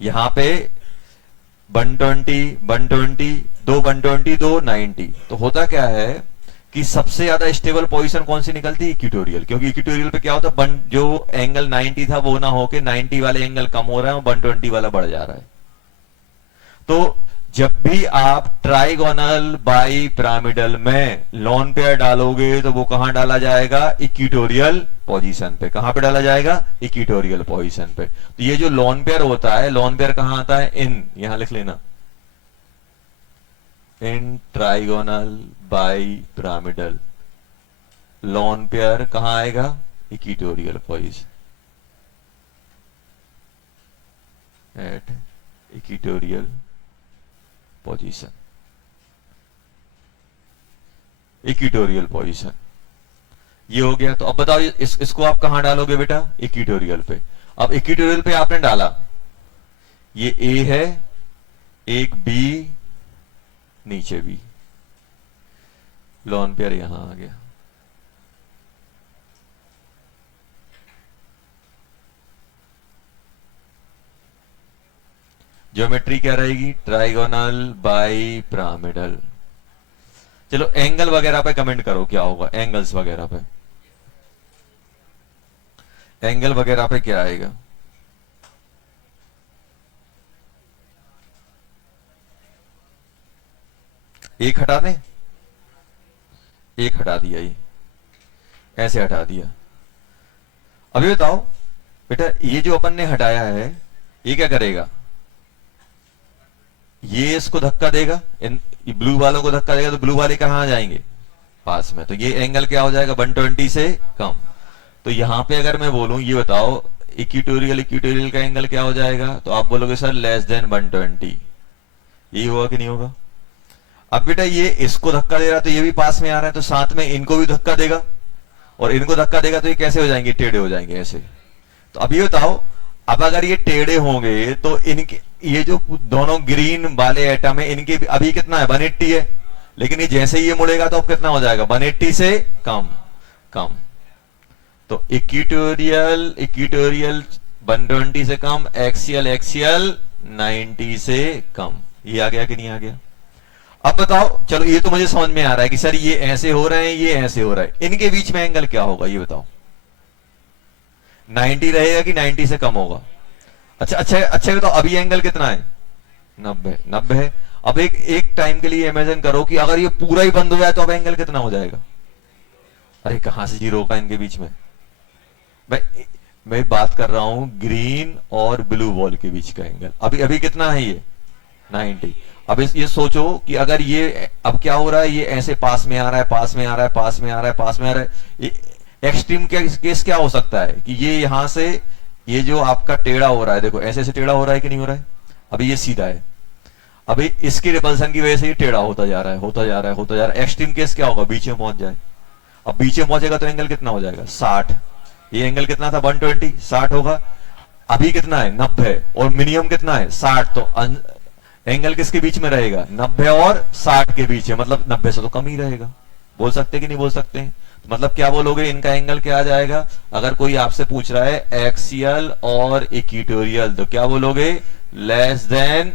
यहां पे 120 120 दो 120 दो 90, तो होता क्या है कि सबसे ज्यादा स्टेबल पोजीशन कौन सी निकलती है, इक्वेटोरियल। क्योंकि इक्वेटोरियल पे क्या होता है, जो एंगल 90 था वो ना होके 90 वाले एंगल कम हो रहा है और 120 वाला बढ़ जा रहा है। तो जब भी आप ट्राइगोनल बाई पिरामिडल में लोन पेयर डालोगे तो वो कहां डाला जाएगा, इक्वेटोरियल पोजीशन पे। कहां पे डाला जाएगा, इक्वेटोरियल पोजीशन पे। तो ये जो लोन पेयर होता है, लोन पेयर कहां आता है, इन, यहां लिख लेना, in trigonal bipyramidal. Lone pair कहां आएगा, equatorial position, at equatorial position, equatorial position. ये हो गया। तो अब बताओ इसको आप कहां डालोगे बेटा, इक्वेटोरियल पे। अब इक्वेटोरियल पे आपने डाला, ये ए है, एक बी, नीचे बी, लोन पेयर यहां आ गया। ज्योमेट्री क्या रहेगी, ट्राइगोनल बाई पिरामिडल। चलो एंगल वगैरह पे कमेंट करो क्या होगा, एंगल्स वगैरह पे, एंगल वगैरह पे क्या आएगा। एक हटा दें, एक हटा दिया, ये ऐसे हटा दिया। अभी बताओ बेटा, ये जो अपन ने हटाया है ये क्या करेगा, ये इसको धक्का देगा, इन ब्लू वालों को धक्का देगा, तो ब्लू वाले कहां आ जाएंगे, पास में। तो ये एंगल क्या हो जाएगा, 120 से कम। तो यहां पे अगर मैं बोलूं, ये बताओ इक्वेटोरियल इक्वेटोरियल का एंगल क्या हो जाएगा, तो आप बोलोगे सर लेस देन 120। यही होगा कि नहीं होगा। अब बेटा ये इसको धक्का दे रहा है तो ये भी पास में आ रहा है, तो साथ में इनको भी धक्का देगा, और इनको धक्का देगा तो ये कैसे हो जाएंगे, टेढ़े हो जाएंगे ऐसे। तो अब ये बताओ, अब अगर ये टेढ़े होंगे तो इनके, ये जो दोनों ग्रीन वाले एटम है इनके अभी कितना है, 180 है, लेकिन ये जैसे ही ये मुड़ेगा तो अब कितना हो जाएगा, 180 से कम कम। तो इक्वेटोरियल इक्वेटोरियल 120 से कम, एक्सियल एक्सियल 90 से कम। ये आ गया कि नहीं आ गया। अब बताओ, चलो ये तो मुझे समझ में आ रहा है कि सर ये ऐसे हो रहे हैं, ये ऐसे हो रहा है, इनके बीच में एंगल क्या होगा ये बताओ, 90 रहेगा कि 90 से कम होगा। अच्छा अच्छा अच्छा बताओ, अभी एंगल कितना है, 90 90 है। अब एक टाइम के लिए इमेजिन करो कि अगर ये पूरा ही बंद हो जाए तो अब एंगल कितना हो जाएगा। अरे कहां से जीरो होगा इनके बीच में, मैं बात कर रहा हूं ग्रीन और ब्लू बॉल के बीच का एंगल। अभी अभी कितना है ये, 90। अब ये सोचो कि अगर ये अब क्या हो रहा है, ये ऐसे पास में आ रहा है, पास में आ रहा है, पास में आ रहा है, पास में आ रहा है। एक्सट्रीम केस क्या हो सकता है कि ये यहां से, ये जो आपका टेढ़ा हो रहा है, देखो ऐसे ऐसे टेढ़ा हो रहा है कि नहीं हो रहा है। अभी ये सीधा है, अभी इसकी रिपल्सन की वजह से ये टेढ़ा होता जा रहा है, होता जा रहा है, होता जा रहा है। एक्सट्रीम केस क्या होगा, बीच में पहुंच जाए। अब बीच में पहुंचेगा तो एंगल कितना हो जाएगा, 60। ये एंगल कितना था, 120, 60 होगा। अभी कितना है, 90, और मिनिमम कितना है, 60। तो एंगल किसके बीच में रहेगा, 90 और 60 के बीच है, मतलब 90 से तो कम ही रहेगा। बोल सकते कि नहीं बोल सकते हैं। तो मतलब क्या बोलोगे, इनका एंगल क्या आ जाएगा। अगर कोई आपसे पूछ रहा है एक्सियल और इक्वेटोरियल, तो क्या बोलोगे, लेस देन,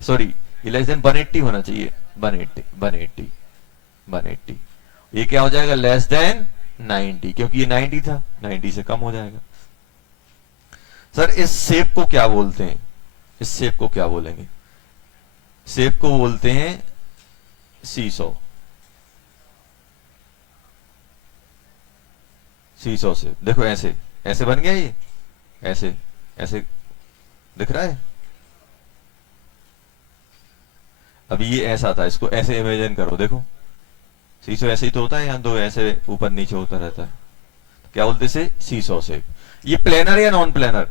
सॉरी ये लेस देन 180 होना चाहिए, 180 180 180। ये क्या हो जाएगा, लेस देन 90, क्योंकि ये 90 था, 90 से कम हो जाएगा। सर इस शेप को क्या बोलते हैं, इस शेप को क्या बोलेंगे, शेप को बोलते हैं सीसो। सीसो से देखो ऐसे ऐसे बन गया, ये ऐसे ऐसे दिख रहा है। अभी ये ऐसा था, इसको ऐसे इमेजिन करो, देखो सीसो ऐसे ही तो होता है, यहाँ दो ऐसे ऊपर नीचे होता रहता है, क्या बोलते से सीसो शेप। ये प्लेनर या नॉन प्लेनर?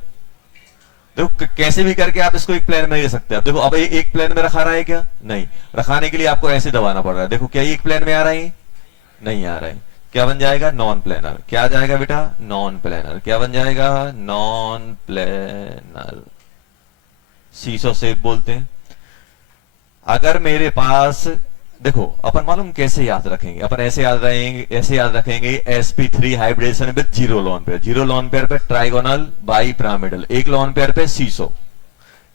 देखो कैसे भी करके आप इसको एक प्लेन में ले सकते हैं। अब देखो अब एक प्लेन में रखा रहा है क्या? नहीं, रखाने के लिए आपको ऐसे दबाना पड़ रहा है। देखो क्या एक प्लेन में आ रहा है? नहीं आ रहा है। क्या बन जाएगा? Non planar. क्या आ जाएगा बेटा? Non planar. क्या बन जाएगा? Non planar. सीसो शेप बोलते हैं। अगर मेरे पास, देखो अपन मालूम कैसे याद रखेंगे, अपन ऐसे याद रखेंगे sp3 hybridisation with zero lone pair. Zero lone pair पे ट्राइगोनल बाई पिरामिडल, एक लोन पेयर पे सीसो।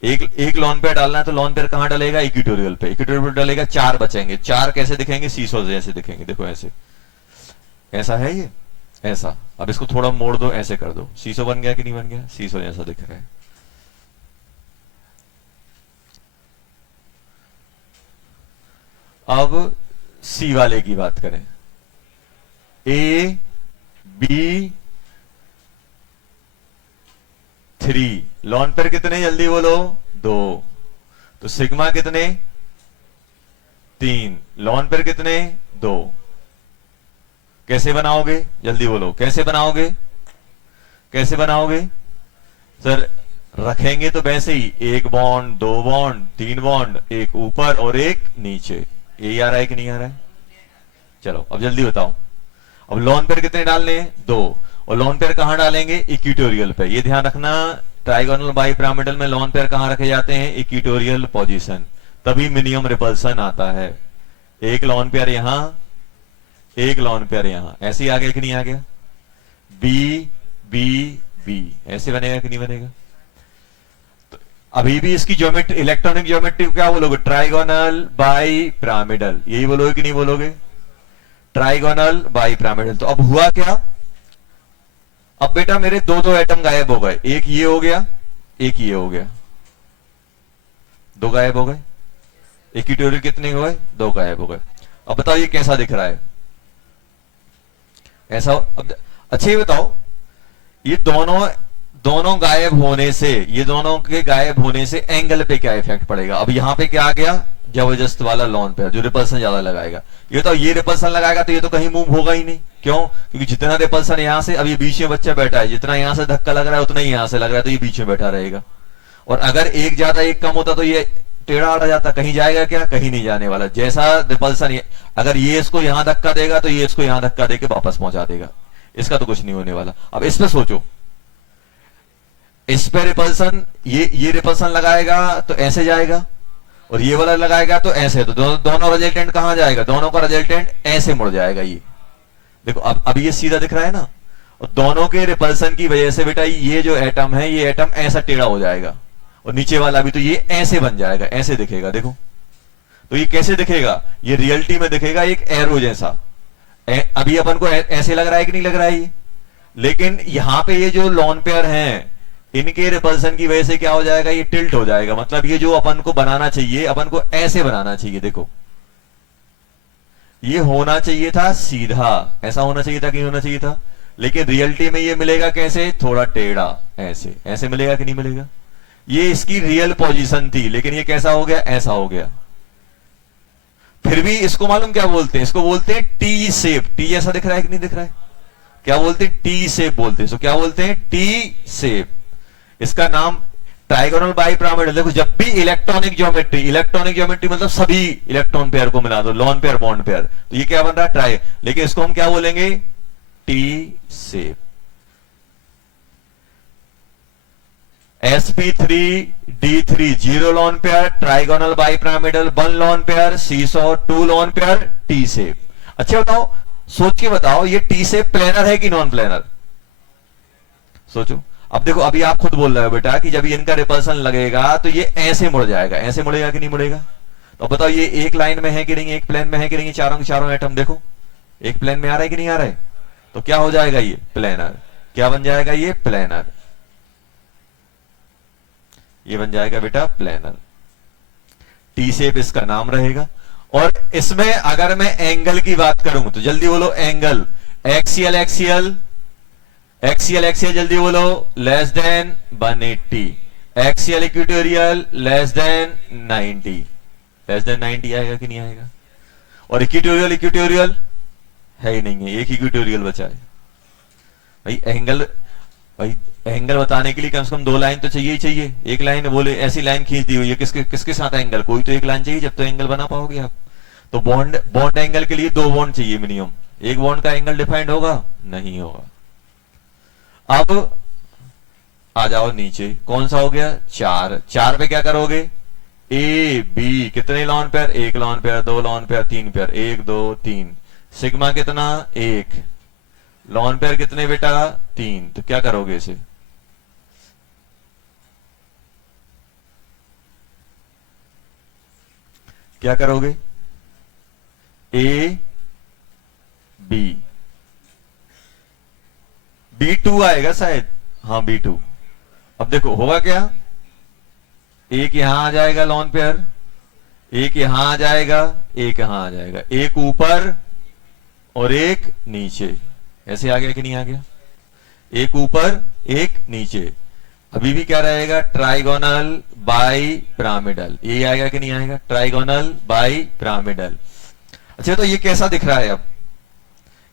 एक लोन पेयर डालना है तो लोन पेयर कहां डालेगा? इक्वेटोरियल पे। इक्वेटोरियल पे डालेगा, चार बचेंगे। चार कैसे दिखेंगे? सीसो जैसे दिखेंगे। देखो ऐसे, ऐसा है ये, ऐसा। अब इसको थोड़ा मोड़ दो, ऐसे कर दो, सीसो बन गया कि नहीं बन गया? सीसो जैसा दिख रहा है। अब सी वाले की बात करें, ए बी 3, लॉन पेयर कितने? जल्दी बोलो। 2। तो सिग्मा कितने? 3। लॉन पेयर कितने? 2। कैसे बनाओगे? जल्दी बोलो, कैसे बनाओगे? कैसे बनाओगे सर? रखेंगे तो वैसे ही, एक बॉन्ड, दो बॉन्ड, तीन बॉन्ड, एक ऊपर और एक नीचे। ये आ रहा है कि नहीं आ रहा है? चलो अब जल्दी बताओ। अब लोन पेयर कितने डालने हैं? 2। और लोन पेयर कहां डालेंगे? इक्वेटोरियल पे। ये ध्यान रखना, ट्राइगोनल बाई पिरामिडल में लोन पेयर कहां रखे जाते हैं? Equatorial position. तभी मिनिमम रिपल्सन आता है। एक लोन पेयर यहां, एक लोन पेयर यहां। ऐसे ही आ गया कि नहीं आ गया? बी बी बी ऐसे बनेगा कि नहीं बनेगा? अभी भी इसकी ज्योमेट्री, इलेक्ट्रॉनिक ज्योमेट्री क्या बोलोगे? Trigonal bi pyramidal. यही बोलोगे कि नहीं बोलोगे? Trigonal bi pyramidal. तो अब हुआ क्या? अब बेटा मेरे दो दो एटम गायब हो गए। एक ये हो गया, एक ये हो गया, दो गायब हो गए। इक्वेटोरियल कितने हो गए? 2 गायब हो गए। अब बताओ ये कैसा दिख रहा है? ऐसा। अब अच्छा ये बताओ, ये दोनों गायब होने से, ये दोनों के गायब होने से एंगल पे क्या इफेक्ट पड़ेगा? अब यहां पे क्या आ गया? जबरदस्त वाला लोन पेयर जो रिपल्सन ज्यादा लगाएगा। ये तो ये रिपल्सन लगाएगा तो ये तो कहीं मूव होगा ही नहीं। क्यों? क्योंकि जितना रिपल्सन यहां से, अब ये बीच में बच्चा बैठा है, जितना यहां से धक्का लग रहा है उतना ही यहां से लग रहा है, तो ये बीच में बैठा रहेगा। और अगर एक ज्यादा एक कम होता तो ये टेढ़ा आड़ा जाता, कहीं जाएगा क्या? कहीं नहीं जाने वाला। जैसा रिपल्सन, अगर ये इसको यहां धक्का देगा तो ये इसको यहां धक्का देके वापस पहुंचा देगा। इसका तो कुछ नहीं होने वाला। अब इस पे सोचो, इस पे रिपल्सन, ये रिपल्सन लगाएगा तो ऐसे जाएगा, और ये वाला लगाएगा तो ऐसे। तो दोनों रिजल्टेंट कहां जाएगा? दोनों का रिजल्टेंट ऐसे मुड़ जाएगा। ये देखो अब ये सीधा दिख रहा है ना। और दोनों के रिपल्सन की वजह से बेटा ये जो एटम है, ये एटम ऐसा टेढ़ा हो जाएगा, और नीचे वाला भी तो ये ऐसे बन जाएगा, ऐसे दिखेगा। देखो तो ये कैसे दिखेगा? ये रियलिटी में दिखेगा एक एरो जैसा। अभी अपन को ऐसे लग रहा है कि नहीं लग रहा है ये? लेकिन यहां पे ये जो लोन पेयर हैं, इनके रिपल्सन की वजह से क्या हो जाएगा? ये टिल्ट हो जाएगा। मतलब ये जो अपन को बनाना चाहिए, अपन को ऐसे बनाना चाहिए। देखो ये होना चाहिए था सीधा, ऐसा होना चाहिए था कि नहीं होना चाहिए था? लेकिन रियलिटी में ये मिलेगा कैसे? थोड़ा टेढ़ा, ऐसे। ऐसे मिलेगा कि नहीं मिलेगा? ये इसकी रियल पोजीशन थी, लेकिन ये कैसा हो गया? ऐसा हो गया। फिर भी इसको मालूम क्या बोलते हैं? इसको बोलते हैं टी शेप। टी जैसा दिख रहा है कि नहीं दिख रहा है? क्या बोलते हैं? टी शेप बोलते हैं। तो क्या बोलते हैं? T shape. इसका नाम ट्राइगोनल बाई पिरामिडल। देखो जब भी इलेक्ट्रॉनिक ज्योमेट्री मतलब सभी इलेक्ट्रॉन पेयर को मिला दो, लोन पेयर, बॉन्ड पेयर, तो ये क्या बन रहा है? ट्राई। लेकिन इसको हम क्या बोलेंगे? T shape. sp3d3 zero lone pair, trigonal bi pyramidal 1 lone pair, सीसो 2 लोन पेयर, टी शेप। अच्छा बताओ, सोच के बताओ, ये टी शेप प्लेनर है कि नॉन प्लेनर? सोचो। अब देखो अभी आप खुद बोल रहे हो बेटा कि जब इनका रिपल्सन लगेगा तो ये ऐसे मुड़ जाएगा। ऐसे मुड़ेगा कि नहीं मुड़ेगा? तो बताओ ये एक लाइन में है कि नहीं, एक प्लेन में है कि नहीं? चारों के चारों एटम देखो एक प्लेन में आ रहा है कि नहीं आ रहा है? तो क्या हो जाएगा? ये प्लेनर। क्या बन जाएगा? ये प्लेनर। ये बन जाएगा बेटा प्लेनर। टी शेप इसका नाम रहेगा। और इसमें अगर मैं एंगल की बात करूं तो जल्दी बोलो, angle. Axial axial, axial axial जल्दी बोलो, less than 180, axial equatorial less than 90, less than 90 आएगा कि नहीं आएगा? और इक्वेटोरियल इक्वेटोरियल है ही नहीं है, एक इक्वेटोरियल बचा है भाई। एंगल, भाई एंगल बताने के लिए कम से कम 2 लाइन तो चाहिए ही चाहिए। एक लाइन बोले ऐसी लाइन खींच दी हुई है, किसके किसके साथ एंगल, कोई तो एक लाइन चाहिए जब तो एंगल बना पाओगे आप। तो बॉन्ड बॉन्ड एंगल के लिए 2 बॉन्ड चाहिए मिनिमम, एक बॉन्ड का एंगल डिफाइंड होगा नहीं होगा। अब आ जाओ नीचे, कौन सा हो गया? 4 पे क्या करोगे? ए बी कितने lone pair? 1 lone pair, 2 lone pair, 3 pair, 1 2 3। Sigma कितना? 1। लॉन पेयर कितने बेटा? 3। तो क्या करोगे इसे? क्या करोगे? ए बी, B2 आएगा शायद, हाँ B2। अब देखो होगा क्या, एक यहां आ जाएगा लॉन पेयर, एक यहां आ जाएगा, एक यहां आ जाएगा, एक ऊपर और एक नीचे। ऐसे आ गया कि नहीं आ गया? एक ऊपर एक नीचे। अभी भी क्या रहेगा? Trigonal bi pyramidal. ये आएगा कि नहीं आएगा? Trigonal bi pyramidal. अच्छा तो ये कैसा दिख रहा है? अब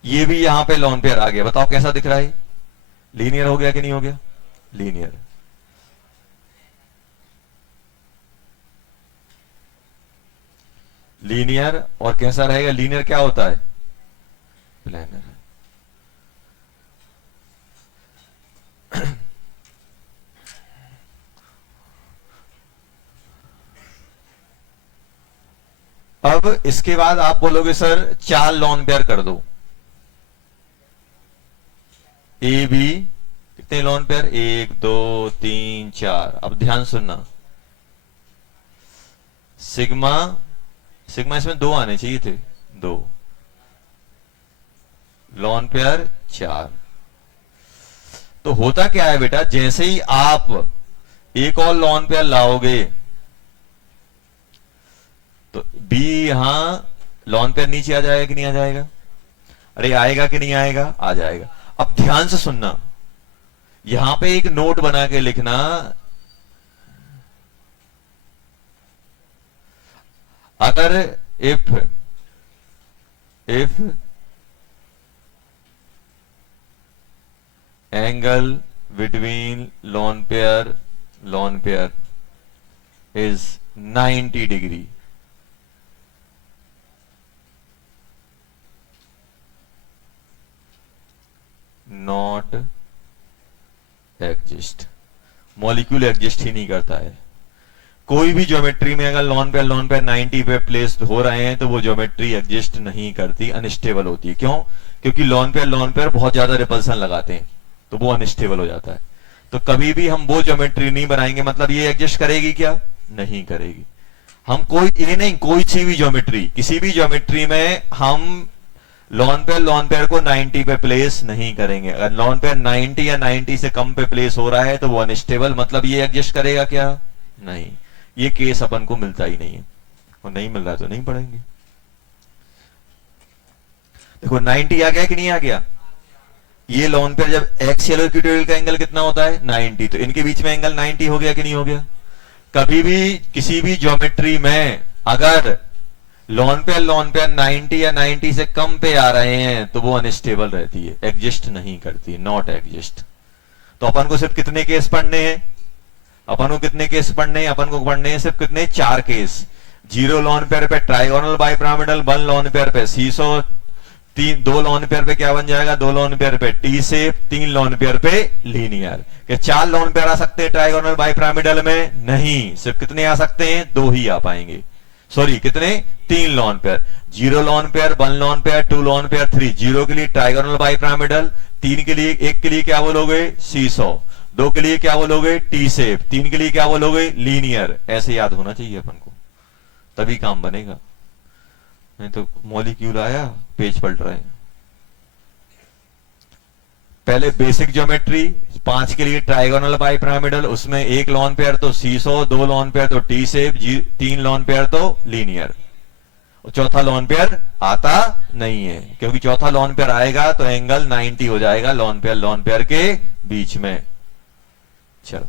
ये भी यहां पे लॉन पेयर आ गया, बताओ कैसा दिख रहा है? लीनियर हो गया कि नहीं हो गया? लीनियर। लीनियर। और कैसा रहेगा? लीनियर क्या होता है? प्लेनर। अब इसके बाद आप बोलोगे सर 4 लॉन पेयर कर दो। ए बी कितने लॉन पेयर? 1 2 3 4। अब ध्यान सुनना, सिग्मा, सिग्मा इसमें 2 आने चाहिए थे, 2 लॉन पेयर 4। तो होता क्या है बेटा, जैसे ही आप एक और लॉन पेयर लाओगे तो बी यहां लॉन पेयर नीचे आ जाएगा कि नहीं आ जाएगा? अरे आएगा कि नहीं आएगा? आ जाएगा। अब ध्यान से सुनना, यहां पे एक नोट बना के लिखना, अगर if angle between lone pair is 90 degree, not exist. Molecule exist ही नहीं करता है। कोई भी ज्योमेट्री में अगर लॉन पेयर 90 पे प्लेस हो रहे हैं तो वो ज्योमेट्री एग्जिस्ट नहीं करती, अनस्टेबल होती है। क्यों? क्योंकि लॉन पेयर बहुत ज्यादा रिपल्सन लगाते हैं तो वो अनस्टेबल हो जाता है। तो कभी भी हम वो ज्योमेट्री नहीं बनाएंगे। मतलब ये एग्जिस्ट करेगी क्या? नहीं करेगी। हम कोई ये नहीं, कोई सी भी ज्योमेट्री, किसी भी ज्योमेट्री में हम लॉन पेयर को 90 पे प्लेस नहीं करेंगे। अगर लॉन पेयर 90 या 90 से कम पे प्लेस हो रहा है तो वो अनस्टेबल, मतलब ये एडजस्ट करेगा क्या? नहीं। ये केस अपन को मिलता ही नहीं है, और नहीं मिल रहा तो नहीं पढ़ेंगे। देखो 90 आ गया कि नहीं आ गया? ये लॉन पेयर जब एक्सियल और इक्वेटोरियल का एंगल कितना होता है? 90। तो इनके बीच में एंगल 90 हो गया कि नहीं हो गया? कभी भी किसी भी ज्योमेट्री में अगर लॉन पेयर 90 या 90 से कम पे आ रहे हैं तो वो अनस्टेबल रहती है, एग्जिस्ट नहीं करती, नॉट एग्जिस्ट। तो अपन को सिर्फ कितने केस पढ़ने हैं? अपन को कितने केस पढ़ने हैं? अपन को पढ़ने हैं सिर्फ कितने? 4 केस। 0 लॉन पेयर पे trigonal bi pyramidal, 1 lone pair पे सीसो, 2 लॉन पेयर पे क्या बन जाएगा? 2 लॉन पेयर पे टी शेप, 3 लॉन पेयर पे लीनियर। क्या 4 लॉन पेयर आ सकते हैं ट्राइगोनल बाई पिरामिडल में? नहीं। सिर्फ कितने आ सकते हैं? 2 ही आ पाएंगे। सॉरी कितने? 3 lone pair. 0 lone pair, 1 lone pair, 2 lone pair, 3। 0 के लिए ट्राइगोनल बाई पिरामिडल, 3 के लिए, 1 के लिए क्या बोलोगे? सीसो, 2 के लिए क्या बोलोगे? टी शेप, 3 के लिए क्या बोलोगे? लीनियर। ऐसे याद होना चाहिए अपन को, तभी काम बनेगा। नहीं तो मॉलिक्यूल आया, पेज पलट रहे हैं। पहले बेसिक ज्योमेट्री 5 के लिए ट्राइगोनल बाई पिरामिडल, उसमें 1 लॉन पेयर तो सीसो, 2 लॉन पेयर तो टी शेप, 3 लॉन पेयर तो लीनियर। चौथा लॉन पेयर आता नहीं है, क्योंकि चौथा लॉन पेयर आएगा तो एंगल 90 हो जाएगा लॉन पेयर के बीच में। चलो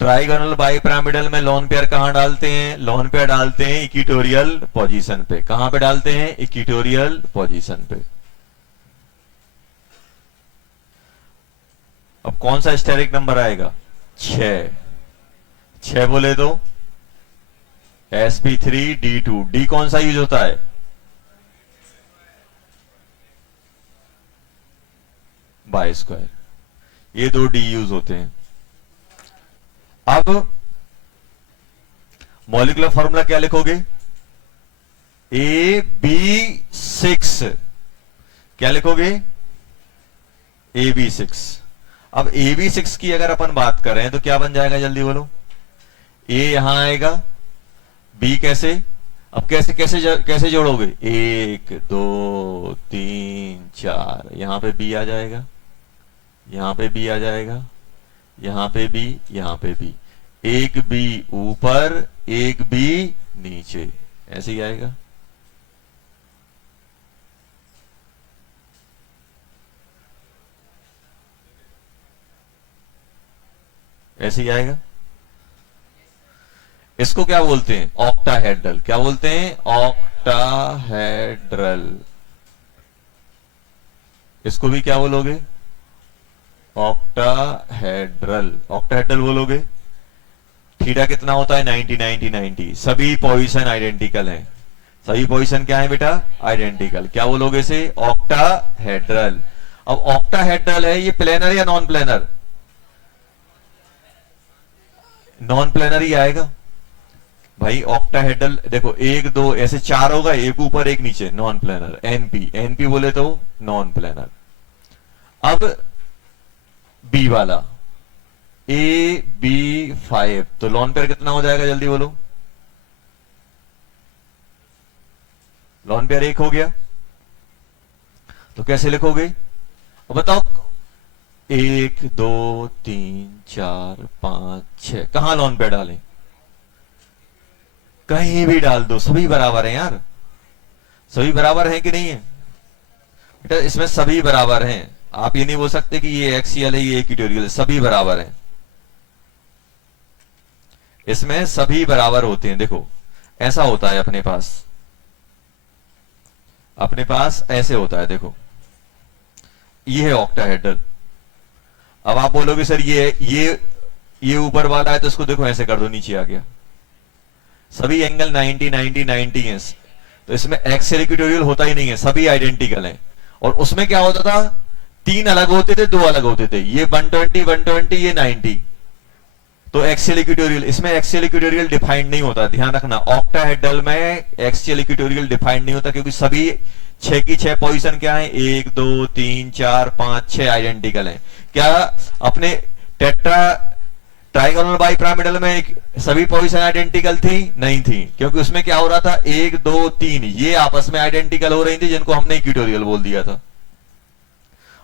ट्राइगोनल बाइपिरामिडल में लॉन पेयर कहां डालते हैं? लॉन पेयर डालते हैं इक्वेटोरियल पोजीशन पे। कहां पे डालते हैं? इक्वेटोरियल पोजीशन पे। अब कौन सा स्टेरिक नंबर आएगा? 6 बोले तो sp3d2। डी कौन सा यूज होता है? Bye square. ये 2 डी यूज होते हैं। अब मॉलिक्यूलर फॉर्मूला क्या लिखोगे? AB6। क्या लिखोगे? AB6। अब AB6 की अगर अपन बात करें तो क्या बन जाएगा? जल्दी बोलो। A यहां आएगा, B कैसे? अब कैसे जोड़ोगे? 1 2 3 4। यहां पे B आ जाएगा, यहां पे B आ जाएगा, यहां पे B, यहां पे B। एक B ऊपर, एक B नीचे, ऐसे ही आएगा। ऐसे ही आएगा। इसको क्या बोलते हैं? ऑक्टाहेड्रल। क्या बोलते हैं? ऑक्टाहेड्रल। इसको भी क्या बोलोगे? ऑक्टाहेड्रल। ऑक्टाहेड्रल बोलोगे। थीटा कितना होता है? 90 90 90। सभी पोजीशन आइडेंटिकल हैं। सभी पोजीशन क्या है बेटा? आइडेंटिकल। क्या बोलोगे इसे? ऑक्टाहेड्रल। अब ऑक्टाहेड्रल है, ये प्लेनर या नॉन प्लेनर? नॉन प्लेनर ही आएगा भाई। ऑक्टाहेड्रल देखो, 1 2 ऐसे 4 होगा, एक ऊपर एक नीचे, नॉन प्लेनर। एनपी बोले तो नॉन प्लेनर। अब बी वाला AB5, तो लॉन पेयर कितना हो जाएगा? जल्दी बोलो। लॉन पेयर 1 हो गया, तो कैसे लिखोगे? अब बताओ। 1 2 3 4 5 6। कहां लॉन पेयर डालें? कहीं भी डाल दो, सभी बराबर हैं यार। सभी बराबर हैं कि नहीं है बेटा? इसमें सभी बराबर हैं। आप ये नहीं बोल सकते कि ये एक्सियल है, ये इक्वेटोरियल है। सभी बराबर हैं, इसमें सभी बराबर होते हैं। देखो ऐसा होता है अपने पास ऐसे होता है। देखो ये है ऑक्टाहेड्रल। अब आप बोलोगे सर ये ऊपर वाला है, तो इसको देखो ऐसे कर दो, नीचे आ गया। सभी एंगल 90 90 90 है, तो इसमें एक्सियल इक्वेटोरियल होता ही नहीं है, सभी आइडेंटिकल हैं। और उसमें क्या होता था? 3 अलग होते थे, 2 अलग होते थे। ये 120 120, ये 90। तो एक्सियल इक्वेटोरियल, इसमें एक्सियल इक्वेटोरियल डिफाइंड नहीं होता। ध्यान रखना, ऑक्टाहेड्रल में एक्सियल इक्वेटोरियल डिफाइंड नहीं होता, क्योंकि सभी 6 की 6 पोजीशन क्या है? 1 2 3 4 5 6 आइडेंटिकल हैं। क्या अपने ट्राइगोनल बाइपिरामिडल में सभी पोजीशन आइडेंटिकल थी? नहीं थी, क्योंकि उसमें क्या हो रहा था? 1 2 3 ये आपस में आइडेंटिकल हो रही थी, जिनको हमने इक्वेटोरियल बोल दिया था।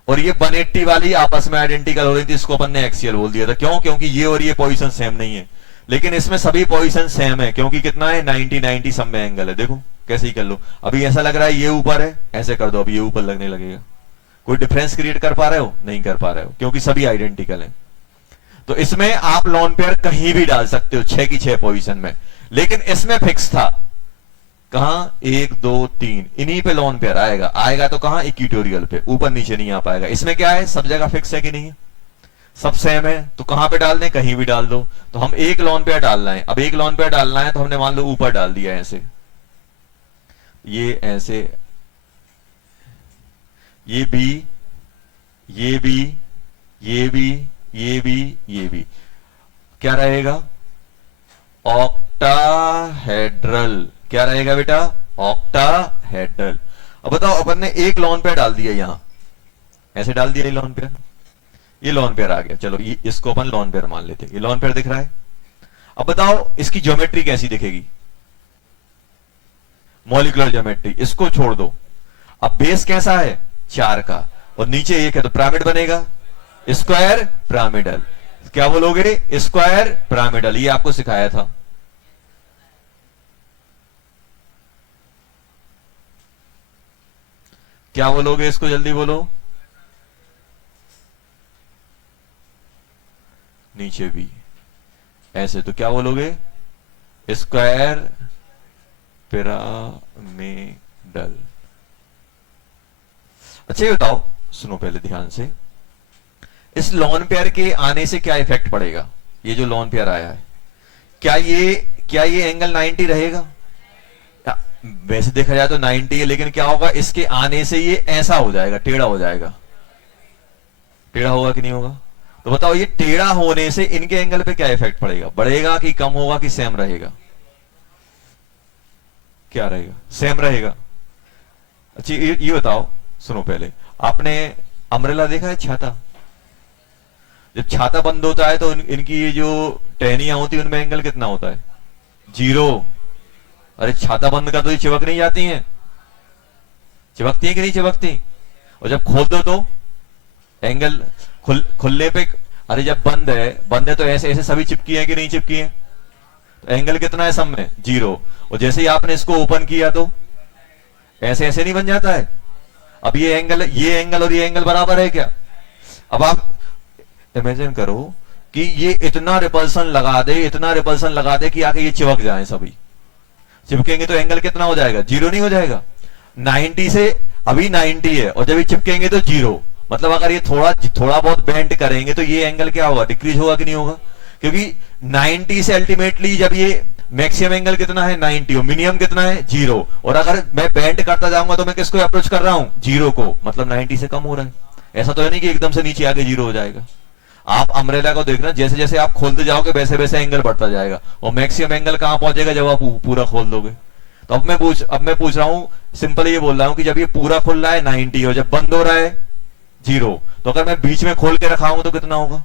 और ये 180 वाली आपस में आइडेंटिकल हो रही थी, इसको अपन ने एक्सियल बोल दिया था। क्यों? क्योंकि ये और ये पोजीशन सेम नहीं है। लेकिन इसमें सभी पोजीशन सेम है, क्योंकि कितना है? 90 90 सब में एंगल है। देखो कैसे ही कर लो। अभी ऐसा लग रहा है ये ऊपर है, ऐसे कर दो, अभी ये ऊपर लगने लगेगा। कोई डिफरेंस क्रिएट कर पा रहे हो? नहीं कर पा रहे हो, क्योंकि सभी आइडेंटिकल है। तो इसमें आप लॉन पेयर कहीं भी डाल सकते हो, 6 की 6 पोजीशन में। लेकिन इसमें फिक्स था। कहां? 1 2 3, इन्हीं पे लॉन पेयर आएगा तो कहां? इक्वेटोरियल पे, ऊपर नीचे नहीं आ पाएगा। इसमें क्या है? सब जगह फिक्स है कि नहीं है? सब सेम है, तो कहां पे डाल दें? कहीं भी डाल दो। तो हम एक लॉन पेयर डालना है। अब एक लॉन पेयर डालना है तो हमने मान लो ऊपर डाल दिया ऐसे, ये ऐसे, ये भी, ये भी, ये भी, ये भी, ये भी। क्या रहेगा? ऑक्टाहेड्रल। क्या रहेगा बेटा? ऑक्टाहेड्रल। अब बताओ, अपन ने एक लॉन पेयर डाल दिया, यहां ऐसे डाल दिया, ये लॉन पेयर, ये लॉन पेयर आ गया। चलो ये इसको अपन लॉन पेयर मान लेते हैं। ये लॉन पेयर दिख रहा है। अब बताओ इसकी ज्योमेट्री कैसी दिखेगी? Molecular geometry. इसको छोड़ दो। अब बेस कैसा है? 4 का, और नीचे एक है तो पिरामिड बनेगा, स्क्वायर पिरामिडल। क्या बोलोगे? Square pyramidal. ये आपको सिखाया था। क्या बोलोगे इसको? जल्दी बोलो। नीचे भी ऐसे तो क्या बोलोगे? Square pyramidal. अच्छा ये बताओ, सुनो पहले ध्यान से, इस लॉन पेयर के आने से क्या इफेक्ट पड़ेगा? ये जो लॉन पेयर आया है, क्या ये एंगल 90 रहेगा? वैसे देखा जाए तो 90 है, लेकिन क्या होगा, इसके आने से ये ऐसा हो जाएगा, टेढ़ा हो जाएगा। टेढ़ा होगा कि नहीं होगा? तो बताओ, ये टेढ़ा होने से इनके एंगल पे क्या इफेक्ट पड़ेगा? बढ़ेगा कि कम होगा कि सेम रहेगा? क्या रहेगा? सेम रहेगा। अच्छा ये बताओ, सुनो पहले, आपने अम्ब्रेला देखा है? छाता। जब छाता बंद होता है तो इनकी ये जो टहनियां होती है उनमें एंगल कितना होता है? 0। अरे छाता बंद कर दो, ये चिपक नहीं जाती हैं? चिपकती है कि नहीं चिपकती? और जब खोल दो तो एंगल खुलने पे, अरे जब बंद है तो ऐसे ऐसे सभी चिपकी है कि नहीं चिपकी है? तो एंगल कितना है सब में? 0। और जैसे ही आपने इसको ओपन किया तो ऐसे ऐसे नहीं बन जाता है? अब ये एंगल और ये एंगल बराबर है क्या? अब आप इमेजिन करो कि ये इतना रिपल्सन लगा दे कि आके ये चिपक जाए, सभी चिपकेंगे तो एंगल कितना हो जाएगा? 0 नहीं हो जाएगा? 90 से अभी 90 है और जब ये चिपकेंगे तो 0। मतलब अगर ये थोड़ा बहुत बेंड करेंगे तो ये एंगल क्या होगा? डिक्रीज होगा कि नहीं होगा? क्योंकि 90 से अल्टीमेटली जब ये मैक्सिमम एंगल कितना है? 90 और मिनिमम कितना है? 0। और अगर मैं बेंड करता जाऊंगा तो मैं किसको अप्रोच कर रहा हूं? 0 को। मतलब 90 से कम हो रहा है। ऐसा तो है नहीं कि एकदम से नीचे आके 0 हो जाएगा। आप अम्ब्रेला को देखना, जैसे जैसे आप खोलते जाओगे वैसे वैसे एंगल बढ़ता जाएगा और मैक्सिमम एंगल कहां पहुंचेगा? जब आप पूरा खोल दोगे। तो अब मैं पूछ रहा हूं, सिंपल ये बोल रहा हूं कि जब ये पूरा खुल रहा है 90 और जब बंद हो रहा है 0, तो अगर मैं बीच में खोल के रखा हूं तो कितना होगा?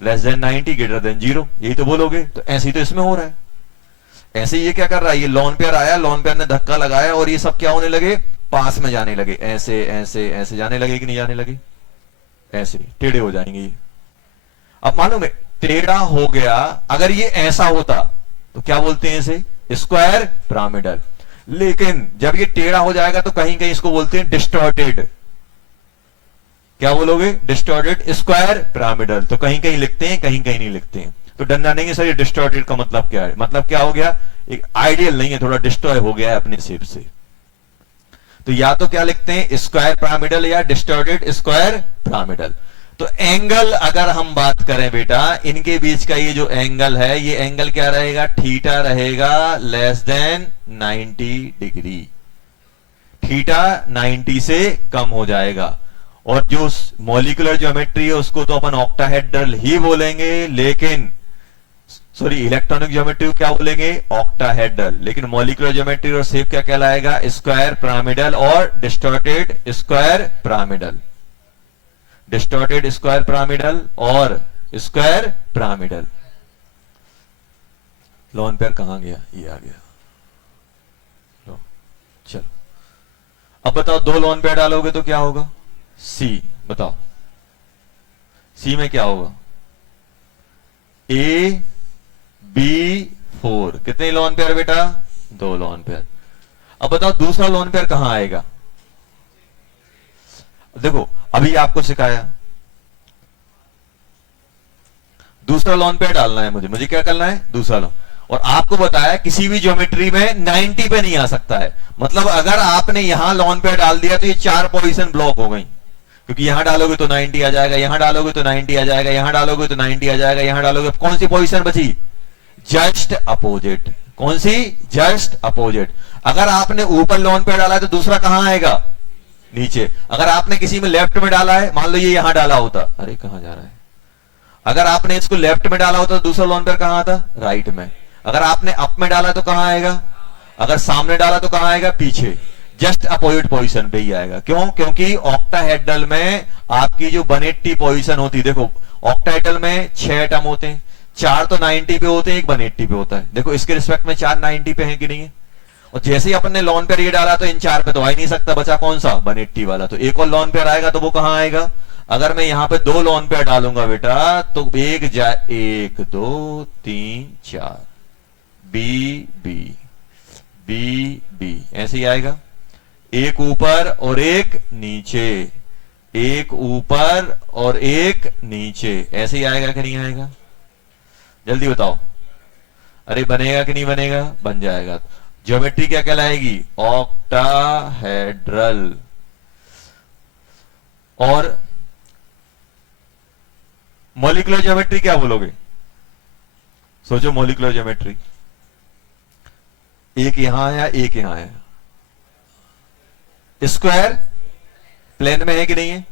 Less than 90 greater than 0। यही तो बोलोगे। तो ऐसे ही तो इसमें हो रहा है। ऐसे ये क्या कर रहा है? ये लॉन पेयर आया, लॉन पेयर ने धक्का लगाया और ये सब क्या होने लगे? पास में जाने लगे। ऐसे ऐसे ऐसे जाने लगे कि नहीं जाने लगे? ऐसे टेढ़े हो जाएंगे ये। अब मालूम है, टेढ़ा हो गया। अगर ये ऐसा होता तो क्या बोलते हैं इसे? Square pyramidal. लेकिन जब ये टेढ़ा हो जाएगा तो कहीं कहीं इसको बोलते हैं डिस्टॉर्टेड। क्या बोलोगे? Distorted square pyramidal. तो कहीं कहीं लिखते हैं, कहीं कहीं नहीं लिखते हैं। तो डरना नहीं है सर, ये डिस्टॉर्टेड का मतलब क्या है? मतलब क्या हो गया? एक आइडियल नहीं है, थोड़ा डिस्ट्रॉय हो गया है अपने शेप से। तो या तो क्या लिखते हैं? स्क्वायर पिरामिडल या डिस्टॉर्टेड स्क्वायर पिरामिडल। तो एंगल अगर हम बात करें बेटा, इनके बीच का ये जो एंगल है, ये एंगल क्या रहेगा? थीटा रहेगा लेस देन 90 डिग्री। थीटा 90 से कम हो जाएगा। और जो मॉलिक्यूलर ज्योमेट्री है उसको तो अपन ऑक्टाहेड्रल ही बोलेंगे, लेकिन सॉरी इलेक्ट्रॉनिक ज्योमेट्री को क्या बोलेंगे? ऑक्टाहेड्रल। लेकिन मॉलिक्यूलर ज्योमेट्री और शेप क्या कहलाएगा? स्क्वायर पिरामिडल और distorted square pyramidal. Distorted square pyramidal और स्क्वायर पिरामिडल। लॉन पेयर कहां गया? ये आ गया। लो चलो, अब बताओ, 2 लॉन पेयर डालोगे तो क्या होगा? सी। बताओ सी में क्या होगा? A B 4। कितने लॉन पेयर बेटा? 2 लॉन पेयर। अब बताओ दूसरा लॉन पेयर कहां आएगा? देखो अभी आपको सिखाया, दूसरा लॉन पेयर डालना है मुझे क्या करना है? दूसरा लॉन। और आपको बताया किसी भी ज्योमेट्री में 90 पे नहीं आ सकता है। मतलब अगर आपने यहां लॉन पेयर डाल दिया तो ये 4 पोजीशन ब्लॉक हो गई, क्योंकि यहां डालोगे तो 90 आ जाएगा, यहां डालोगे तो 90 आ जाएगा, यहां डालोगे तो 90 आ जाएगा, यहां डालोगे। कौन सी पोजीशन बची? Just opposite. कौन सी? Just opposite. अगर आपने ऊपर लॉन पेयर डाला है तो दूसरा कहां आएगा? नीचे। अगर आपने किसी में लेफ्ट में डाला है, मान लो ये यहां डाला होता, अरे कहां जा रहा है? अगर आपने इसको लेफ्ट में डाला होता तो दूसरा लॉन पेयर कहां आता? राइट में। अगर आपने अप में डाला तो कहां आएगा? अगर सामने डाला तो कहां आएगा? पीछे। जस्ट अपोजिट पोजीशन पे ही आएगा। क्यों? क्योंकि ऑक्टाहेड्रल में आपकी जो 180 पोजीशन होती है, देखो ऑक्टाहेड्रल में 6 एटम होते हैं, 4 तो 90 पे होते हैं, एक 180 पे होता है। देखो इसके रिस्पेक्ट में 4 90 पे है कि नहीं है? और जैसे ही अपन ने लॉन पेयर ये डाला तो इन चार पे तो आ ही नहीं सकता, बचा कौन सा 180 वाला। तो एक और लॉन पेयर आएगा तो वो कहां आएगा? अगर मैं यहां पे दो लॉन पेयर डालूंगा बेटा तो एक जाए 1 2 3 4 बी बी बी बी ऐसे ही आएगा, एक ऊपर और एक नीचे, एक ऊपर और एक नीचे, ऐसे ही आएगा कि नहीं आएगा? जल्दी बताओ। अरे बनेगा कि नहीं बनेगा? बन जाएगा। ज्योमेट्री क्या कहलाएगी? ऑक्टाहेड्रल। और मॉलिक्यूलर ज्योमेट्री क्या बोलोगे? सोचो, मॉलिक्यूलर ज्योमेट्री। एक यहां आया, एक यहां आया, स्क्वायर प्लेन में है कि नहीं है?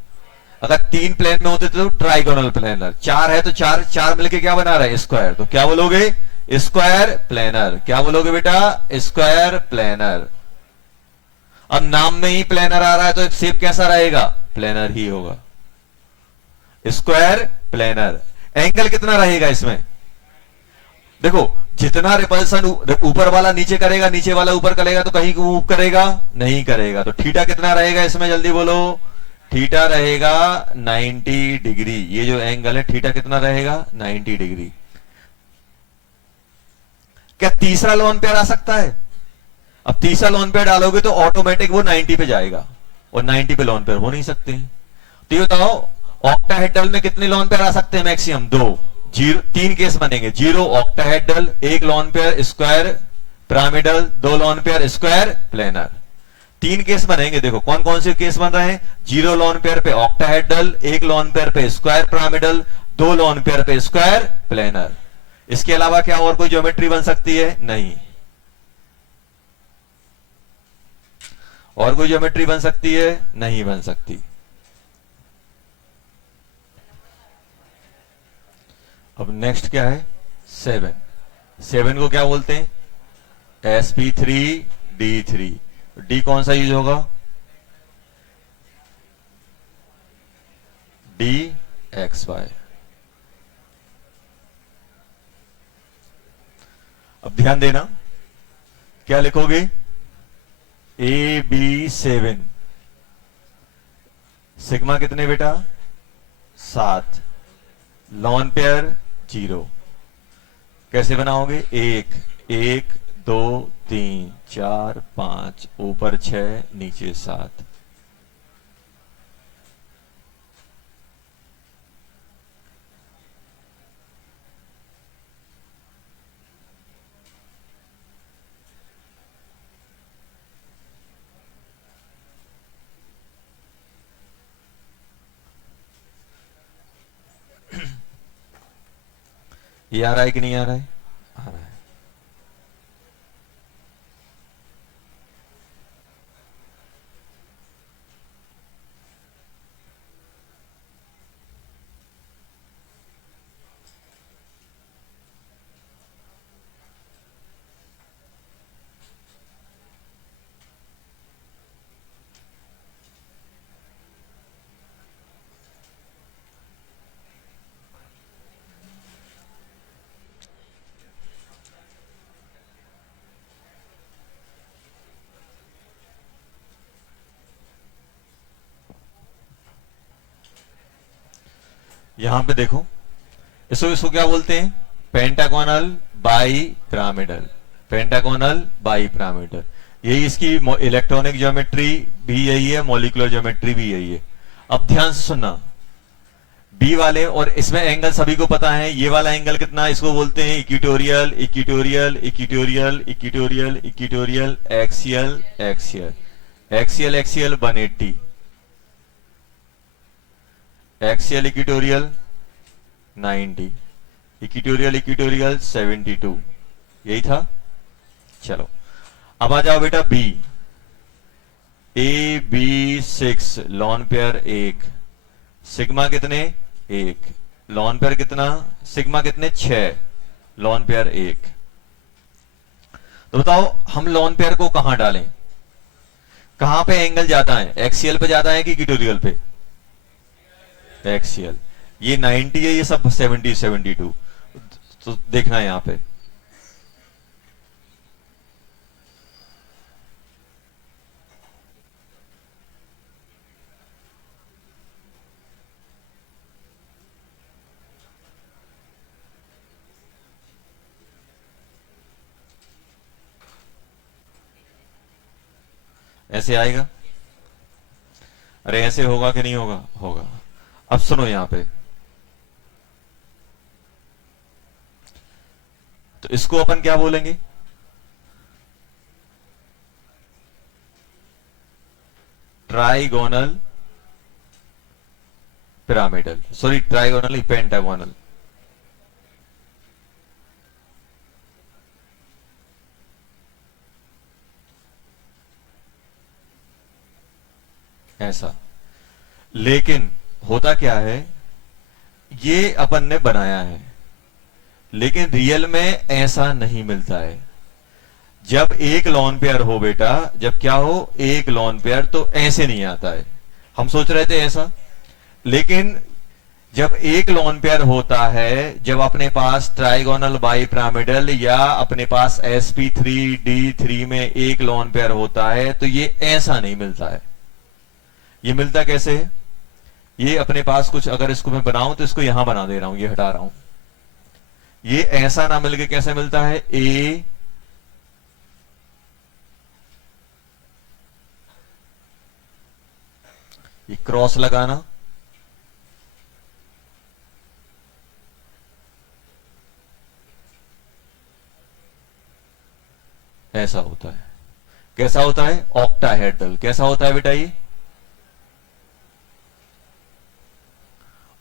अगर 3 प्लेन में होते तो ट्राइगोनल प्लेनर, 4 है तो चार चार मिलके क्या बना रहा है? स्क्वायर। तो क्या बोलोगे? Square planar. क्या बोलोगे बेटा? Square planar. अब नाम में ही प्लेनर आ रहा है तो शेप कैसा रहेगा? प्लेनर ही होगा, स्क्वायर प्लेनर। एंगल कितना रहेगा इसमें? देखो, जितना रिपल्सन ऊपर वाला नीचे करेगा, नीचे वाला ऊपर करेगा तो कहीं मूव करेगा नहीं करेगा। तो थीटा कितना रहेगा इसमें? जल्दी बोलो। थीटा रहेगा 90 डिग्री। ये जो एंगल है थीटा कितना रहेगा? 90 डिग्री। क्या तीसरा लोन पेयर आ सकता है? अब तीसरा लोन पेयर डालोगे तो ऑटोमेटिक वो 90 पे जाएगा, और 90 पे लोन पेयर हो नहीं सकते। तो ये बताओ, ऑक्टाहेड्रल में कितने लोन पेयर आ सकते हैं? मैक्सिमम 2। 3 केस बनेंगे, 0 octahedral, 1 lone pair square pyramidal, 2 lone pair square planar. 3 case बनेंगे। देखो कौन कौन से केस बन रहे हैं? 0 लोन पेयर पे ऑक्टाहेड्रल, 1 लोन पेयर पे स्क्वायर पिरामिडल, 2 लोन पेयर पे स्क्वायर प्लेनर। इसके अलावा क्या और कोई ज्योमेट्री बन सकती है? नहीं। और कोई ज्योमेट्री बन सकती है? नहीं बन सकती। अब नेक्स्ट क्या है? 7। 7 को क्या बोलते हैं? sp3d3। डी कौन सा यूज होगा? D x y. अब ध्यान देना, क्या लिखोगे? AB7। सिग्मा कितने बेटा? 7। Lone pair 0। कैसे बनाओगे? 1 1 2 3 4 5, ऊपर 6 नीचे 7। ये आ रहा है कि नहीं आ रहा है? आ रहा है। यहां पे देखो, इसको इसको क्या बोलते हैं? Pentagonal bi pyramidal. Pentagonal bi pyramidal, यही इसकी इलेक्ट्रॉनिक ज्योमेट्री भी यही है, मॉलिक्यूलर ज्योमेट्री भी यही है। अब ध्यान से सुनना, बी वाले, और इसमें एंगल सभी को पता है, ये वाला एंगल कितना? इसको बोलते हैं equatorial, equatorial, equatorial, equatorial, equatorial, axial, axial, axial, axial 180, axial equatorial 90, equatorial equatorial 72। यही था। चलो अब आ जाओ बेटा B. AB6 lone pair 1, sigma कितने? 1, लॉन पेयर कितना? सिग्मा कितने? 6, लॉन पेयर 1। तो बताओ हम लॉन पेयर को कहां डालें? कहां पे एंगल जाता है? एक्सियल पे जाता है कि इक्वेटोरियल पे? एक्सियल। ये 90 है, ये सब 70 72। तो देखना है यहां पे, ऐसे आएगा। अरे ऐसे होगा कि नहीं होगा? होगा। अब सुनो यहां पे, तो इसको अपन क्या बोलेंगे? Trigonal pyramidal, sorry trigonal pentagonal. ऐसा। लेकिन होता क्या है, ये अपन ने बनाया है, लेकिन रियल में ऐसा नहीं मिलता है। जब एक लॉन पेयर हो बेटा, जब क्या हो, एक लॉन पेयर, तो ऐसे नहीं आता है। हम सोच रहे थे ऐसा, लेकिन जब एक लॉन पेयर होता है, जब अपने पास ट्राइगोनल बाई पिरामिडल या अपने पास sp3d3 में एक लॉन पेयर होता है, तो ये ऐसा नहीं मिलता है। ये मिलता कैसे है? ये अपने पास कुछ, अगर इसको मैं बनाऊं तो इसको यहां बना दे रहा हूं, ये हटा रहा हूं। ये ऐसा ना मिलके कैसे मिलता है? ए ये क्रॉस लगाना, ऐसा होता है। कैसा होता है? ऑक्टाहेड्रल। कैसा होता है बेटा ये?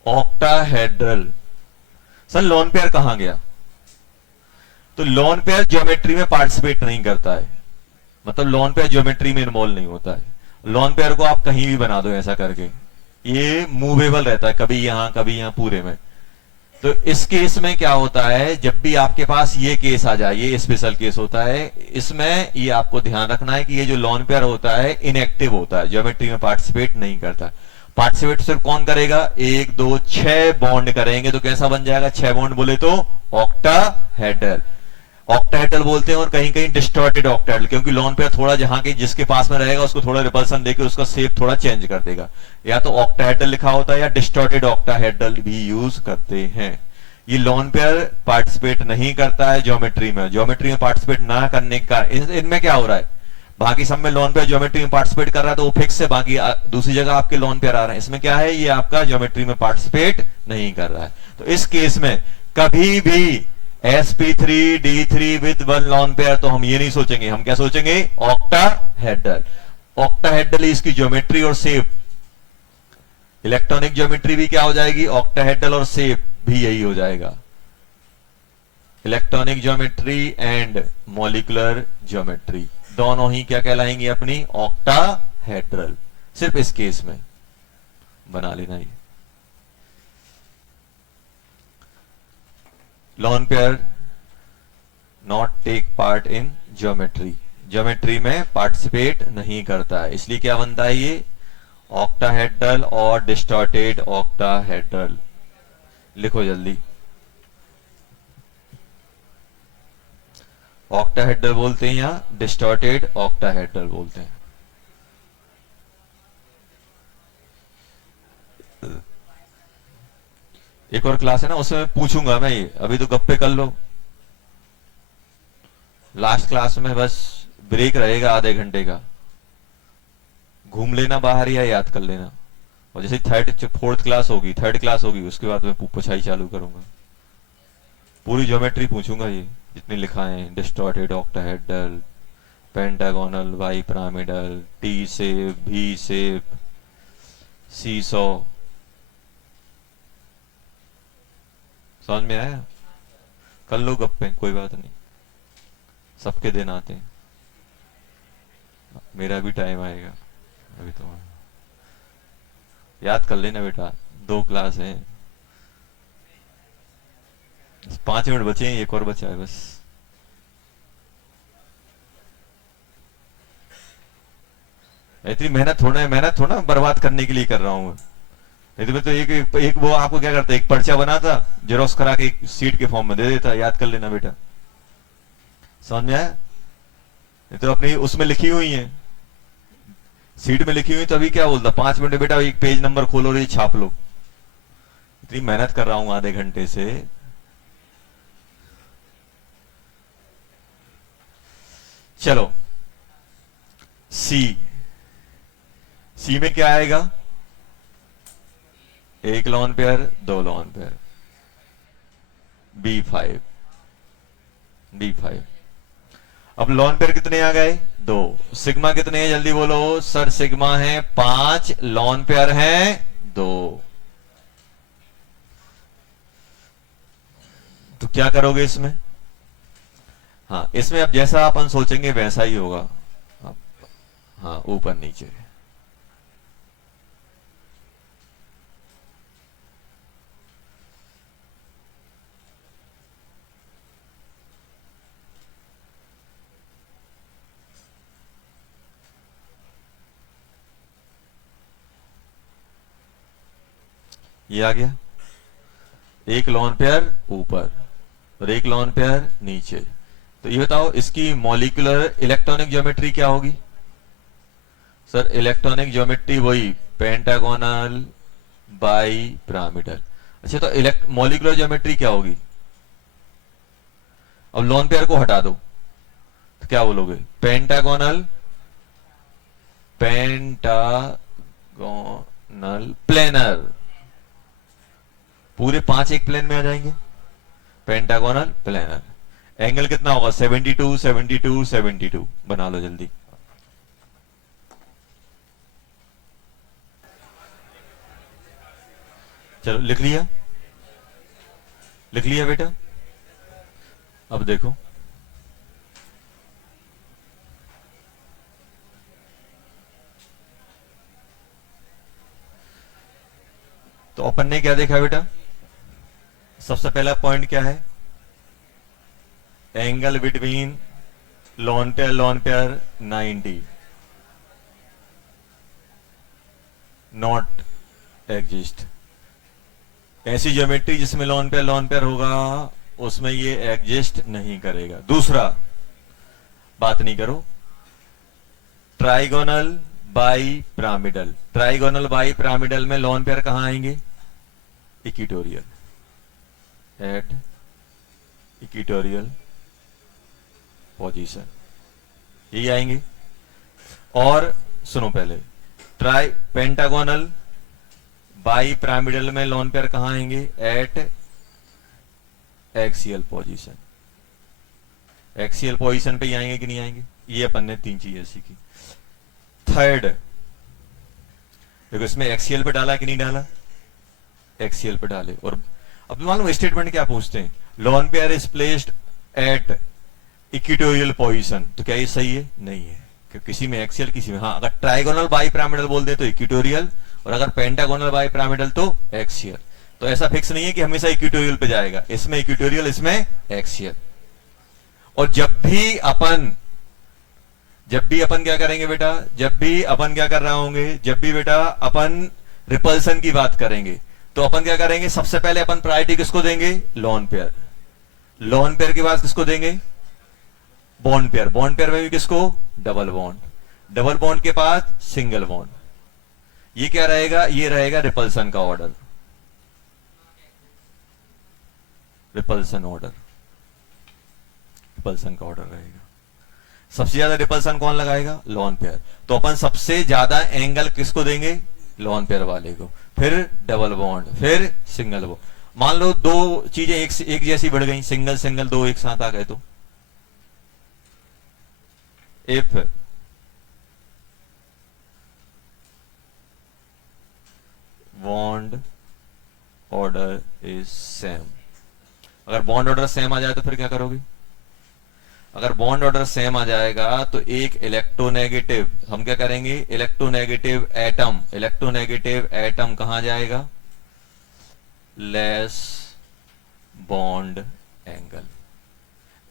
ऑक्टाहेड्रल। सर लॉन पेयर कहां गया? तो लॉन पेयर ज्योमेट्री में पार्टिसिपेट नहीं करता है, मतलब लॉन पेयर ज्योमेट्री में इन्वॉल्व नहीं होता है। लॉन पेयर को आप कहीं भी बना दो ऐसा करके, ये मूवेबल रहता है, कभी यहां पूरे में। तो इस केस में क्या होता है, जब भी आपके पास ये केस आ जाए, ये स्पेशल केस होता है, इसमें ये आपको ध्यान रखना है कि ये जो लॉन पेयर होता है इनएक्टिव होता है, ज्योमेट्री में पार्टिसिपेट नहीं करता। पार्टिसिपेट सिर्फ कौन करेगा? 1 2 6 बॉन्ड करेंगे, तो कैसा बन जाएगा? 6 बॉन्ड बोले तो ऑक्टाहेड्रल। ऑक्टाहेड्रल बोलते हैं, और कहीं कहीं डिस्टॉर्टेड ऑक्टाहेड्रल, क्योंकि लॉन पेयर थोड़ा जहां के जिसके पास में रहेगा उसको थोड़ा रिपल्सन देके उसका शेप थोड़ा चेंज कर देगा। या तो ऑक्टाहेड्रल लिखा होता है या डिस्टॉर्टेड ऑक्टाहेड्रल भी यूज करते हैं। ये लॉन पेयर पार्टिसिपेट नहीं करता है ज्योमेट्री में। ज्योमेट्री में पार्टिसिपेट ना करने का इनमें क्या हो रहा है, बाकी सब में लॉन पेयर ज्योमेट्री में पार्टिसिपेट कर रहा है तो वो फिक्स है, बाकी दूसरी जगह आपके लॉन पेयर आ रहे हैं। इसमें क्या है, ये आपका ज्योमेट्री में पार्टिसिपेट नहीं कर रहा है। तो इस केस में कभी भी sp3d3 with one lone pair, तो हम ये नहीं सोचेंगे, हम क्या सोचेंगे? ऑक्टाहेड्रल। ऑक्टाहेड्रल इसकी ज्योमेट्री और शेप, इलेक्ट्रॉनिक ज्योमेट्री भी क्या हो जाएगी? ऑक्टाहेड्रल, और शेप भी यही हो जाएगा, electronic geometry and molecular geometry, दोनों ही क्या कहलाएंगी? अपनी ऑक्टाहेड्रल। सिर्फ इस केस में बना लेना ये। Lone pair not take part in geometry, geometry में पार्टिसिपेट नहीं करता है, इसलिए क्या बनता है ये? ऑक्टाहेड्रल और डिस्टॉर्टेड ऑक्टाहेड्रल। लिखो जल्दी। ऑक्टाहेड्रल बोलते हैं या डिस्टॉर्टेड ऑक्टाहेड्रल बोलते हैं। एक और क्लास है ना, उसमें पूछूंगा मैं ये, अभी तो गप्पे कर लो। लास्ट क्लास में बस ब्रेक रहेगा आधे घंटे का, घूम लेना बाहर या याद कर लेना, और जैसे थर्ड क्लास होगी उसके बाद मैं पूछाई चालू करूंगा। पूरी ज्योमेट्री पूछूंगा, ये जितने लिखा है, distorted octahedral, pentagonal bi pyramidal, T shape, भी शेप, सीसॉ। समझ में आया? कर लो गप्पे, कोई बात नहीं, सबके दिन आते हैं, मेरा भी टाइम आएगा, अभी तो याद कर लेना बेटा, 2 क्लास है, 5 मिनट बचे हैं, एक और बचा है बस। इतनी मेहनत थोड़ा बर्बाद करने के लिए कर रहा हूं मैं। नहीं तो मैं तो एक वो आपको क्या करता, एक पर्चा बनाता, जेरोक्स करा के एक सीट के फॉर्म में दे देता, याद कर लेना बेटा। समझ में आया? नहीं तो अपनी उसमें लिखी हुई है, सीट में लिखी हुई, तभी क्या बोलता, 5 मिनट में बेटा एक पेज नंबर खोलो और ये छाप लो। इतनी मेहनत कर रहा हूं आधे घंटे से। चलो सी, सी में क्या आएगा, 1 lone pair 2 lone pair, B5 B5। अब लॉन पेयर कितने आ गए, 2। सिग्मा कितने हैं जल्दी बोलो सर, सिग्मा है 5, लॉन पेयर है 2। तो क्या करोगे इसमें, हाँ इसमें अब जैसा अपन सोचेंगे वैसा ही होगा। हाँ ऊपर नीचे, ये आ गया, 1 लॉन पेयर ऊपर और 1 लॉन पेयर नीचे। तो ये बताओ इसकी मॉलिक्यूलर इलेक्ट्रॉनिक ज्योमेट्री क्या होगी सर, इलेक्ट्रॉनिक ज्योमेट्री वही पेंटागोनल बाई पिरामिडल। अच्छा तो मॉलिक्यूलर ज्योमेट्री क्या होगी, अब लॉन पेयर को हटा दो तो क्या बोलोगे, पेंटागोनल प्लेनर, पूरे 5 एक प्लेन में आ जाएंगे, पेंटागोनल प्लेनर। एंगल कितना होगा, 72 72 72, बना लो जल्दी। चलो लिख लिया, लिख लिया बेटा। अब देखो तो अपन ने क्या देखा बेटा, सबसे पहला पॉइंट क्या है, angle between lone pair 90 not exist. ऐसी ज्योमेट्री जिसमें लॉन पेयर होगा उसमें ये एग्जिस्ट नहीं करेगा। दूसरा बात नहीं करो, trigonal bi pyramidal, trigonal bi pyramidal में लॉन पेयर कहां आएंगे, इक्वेटोरियल, एट इक्वेटोरियल पोजीशन, यही आएंगे। और सुनो पहले, पेंटागोनल बाई पिरामिडल में लॉन पेयर कहां आएंगे, eight axial position, axial position पे ही आएंगे कि नहीं आएंगे। ये अपन ने 3 चीजें सीखी। थर्ड देखो, इसमें एक्सियल पे डाला कि नहीं डाला, एक्सियल पे डाले। और अब मालूम स्टेटमेंट क्या पूछते हैं, lawn pair is placed at equatorial position, तो क्या ये सही है, नहीं है, क्योंकि किसी में एक्सियल किसी में, हाँ अगर ट्राइगोनल बाई पिरामिडल बोल दे तो इक्वेटोरियल, और अगर पेंटागोनल बाई पिरामिडल तो एक्सियल। तो ऐसा फिक्स नहीं है कि हमेशा इक्वेटोरियल पे जाएगा, इसमें इक्वेटोरियल इसमें एक्सियल। और जब भी अपन क्या करेंगे बेटा, जब भी अपन क्या कर रहे होंगे, जब भी बेटा अपन रिपल्सन की बात करेंगे तो अपन क्या करेंगे, सबसे पहले अपन प्रायोरिटी किसको देंगे, लॉन पेयर, लॉन पेयर के बाद किसको देंगे, बॉन्ड पेयर, बॉन्ड पेयर में भी किसको, डबल बॉन्ड, डबल बॉन्ड के बाद सिंगल बॉन्ड। ये क्या रहेगा, ये रहेगा रिपल्सन का ऑर्डर, रिपल्सन ऑर्डर, रिपल्सन का ऑर्डर रहेगा। सबसे ज्यादा रिपल्सन कौन लगाएगा, लॉन पेयर। तो अपन सबसे ज्यादा एंगल किसको देंगे, लॉन पेयर वाले को, फिर डबल बॉन्ड, फिर सिंगल बॉन्ड। मान लो 2 चीजें एक जैसी बढ़ गई, सिंगल सिंगल 2 एक साथ आ गए, तो if bond order is same, अगर बॉन्ड ऑर्डर सेम आ जाए तो फिर क्या करोगे, अगर बॉन्ड ऑर्डर सेम आ जाएगा तो एक इलेक्ट्रोनेगेटिव, हम क्या करेंगे, इलेक्ट्रोनेगेटिव एटम, इलेक्ट्रोनेगेटिव एटम कहां जाएगा, less bond angle,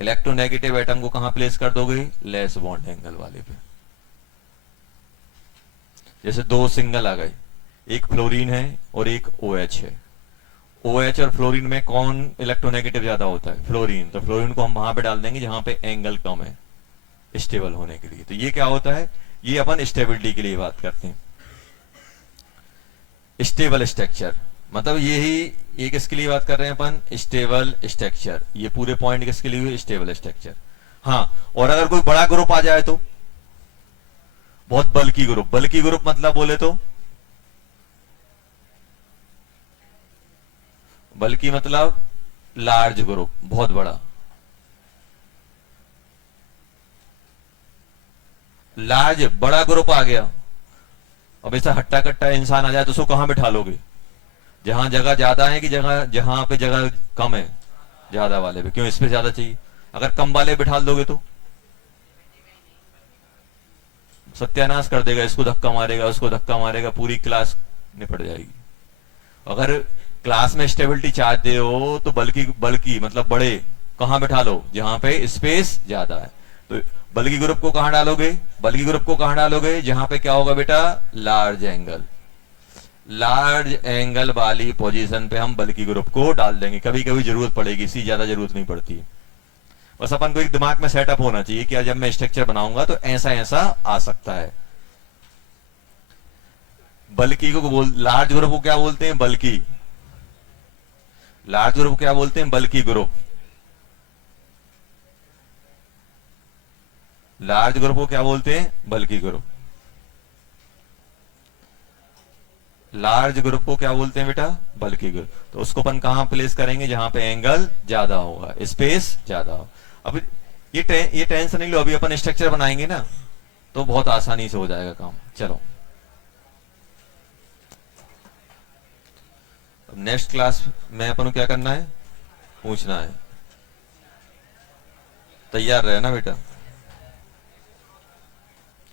electronegative atom को कहां प्लेस कर दोगे, लेस बॉन्ड एंगल वाले पे। जैसे 2 सिंगल आ गए, एक फ्लोरीन है और एक OH है, OH और फ्लोरीन में कौन इलेक्ट्रोनेगेटिव ज्यादा होता है, फ्लोरीन। तो फ्लोरीन को हम वहां पे डाल देंगे जहां पे एंगल कम है, स्टेबल होने के लिए। तो ये क्या होता है, ये अपन स्टेबिलिटी के लिए बात करते हैं, स्टेबल स्ट्रक्चर, मतलब यही ये किसके लिए बात कर रहे हैं अपन, स्टेबल स्ट्रक्चर। ये पूरे पॉइंट किसके लिए हुए, स्टेबल स्ट्रक्चर। हाँ, और अगर कोई बड़ा ग्रुप आ जाए तो, बहुत बल्की ग्रुप। बल्की ग्रुप मतलब बोले तो, बल्कि मतलब लार्ज ग्रुप, बहुत बड़ा। लार्ज बड़ा ग्रुप आ गया। अब ऐसा हट्टा कट्टा इंसान आ जाए तो उसको कहां बिठा लोगे? जहां जगह ज्यादा है कि जगह जहां पे जगह कम है? ज्यादा वाले पे। क्यों? स्पेस ज्यादा चाहिए। अगर कम वाले बिठा दोगे तो सत्यानाश कर देगा, इसको धक्का मारेगा, उसको धक्का मारेगा, पूरी क्लास निपट जाएगी। अगर क्लास में स्टेबिलिटी चाहते हो तो बल्कि बल्कि मतलब बड़े कहां बिठा लो? जहां पे स्पेस ज्यादा है। तो बल्कि ग्रुप को कहां डालोगे? बल्कि ग्रुप को कहां डालोगे? जहां पे क्या होगा बेटा? Large angle. लार्ज एंगल वाली पोजीशन पे हम बल्कि ग्रुप को डाल देंगे। कभी कभी जरूरत पड़ेगी, इसी ज्यादा जरूरत नहीं पड़ती। बस अपन को एक दिमाग में सेटअप होना चाहिए कि जब मैं स्ट्रक्चर बनाऊंगा तो ऐसा ऐसा आ सकता है। बल्कि को बोल, लार्ज ग्रुप को क्या बोलते हैं? बल्कि। लार्ज ग्रुप को क्या बोलते हैं? बल्कि ग्रुप। लार्ज ग्रुप को क्या बोलते हैं? बल्कि ग्रुप। लार्ज ग्रुप को क्या बोलते हैं बेटा? बल्कि ग्रुप। तो उसको अपन कहां प्लेस करेंगे? जहां पे एंगल ज्यादा होगा, स्पेस ज्यादा हो। अब ये टेंशन नहीं लो, अभी अपन स्ट्रक्चर बनाएंगे ना तो बहुत आसानी से हो जाएगा काम। चलो अब नेक्स्ट क्लास में अपन को क्या करना है? पूछना है। तैयार रहे ना बेटा।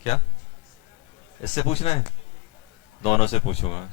क्या इससे पूछना है? दोनों से पूछूंगा।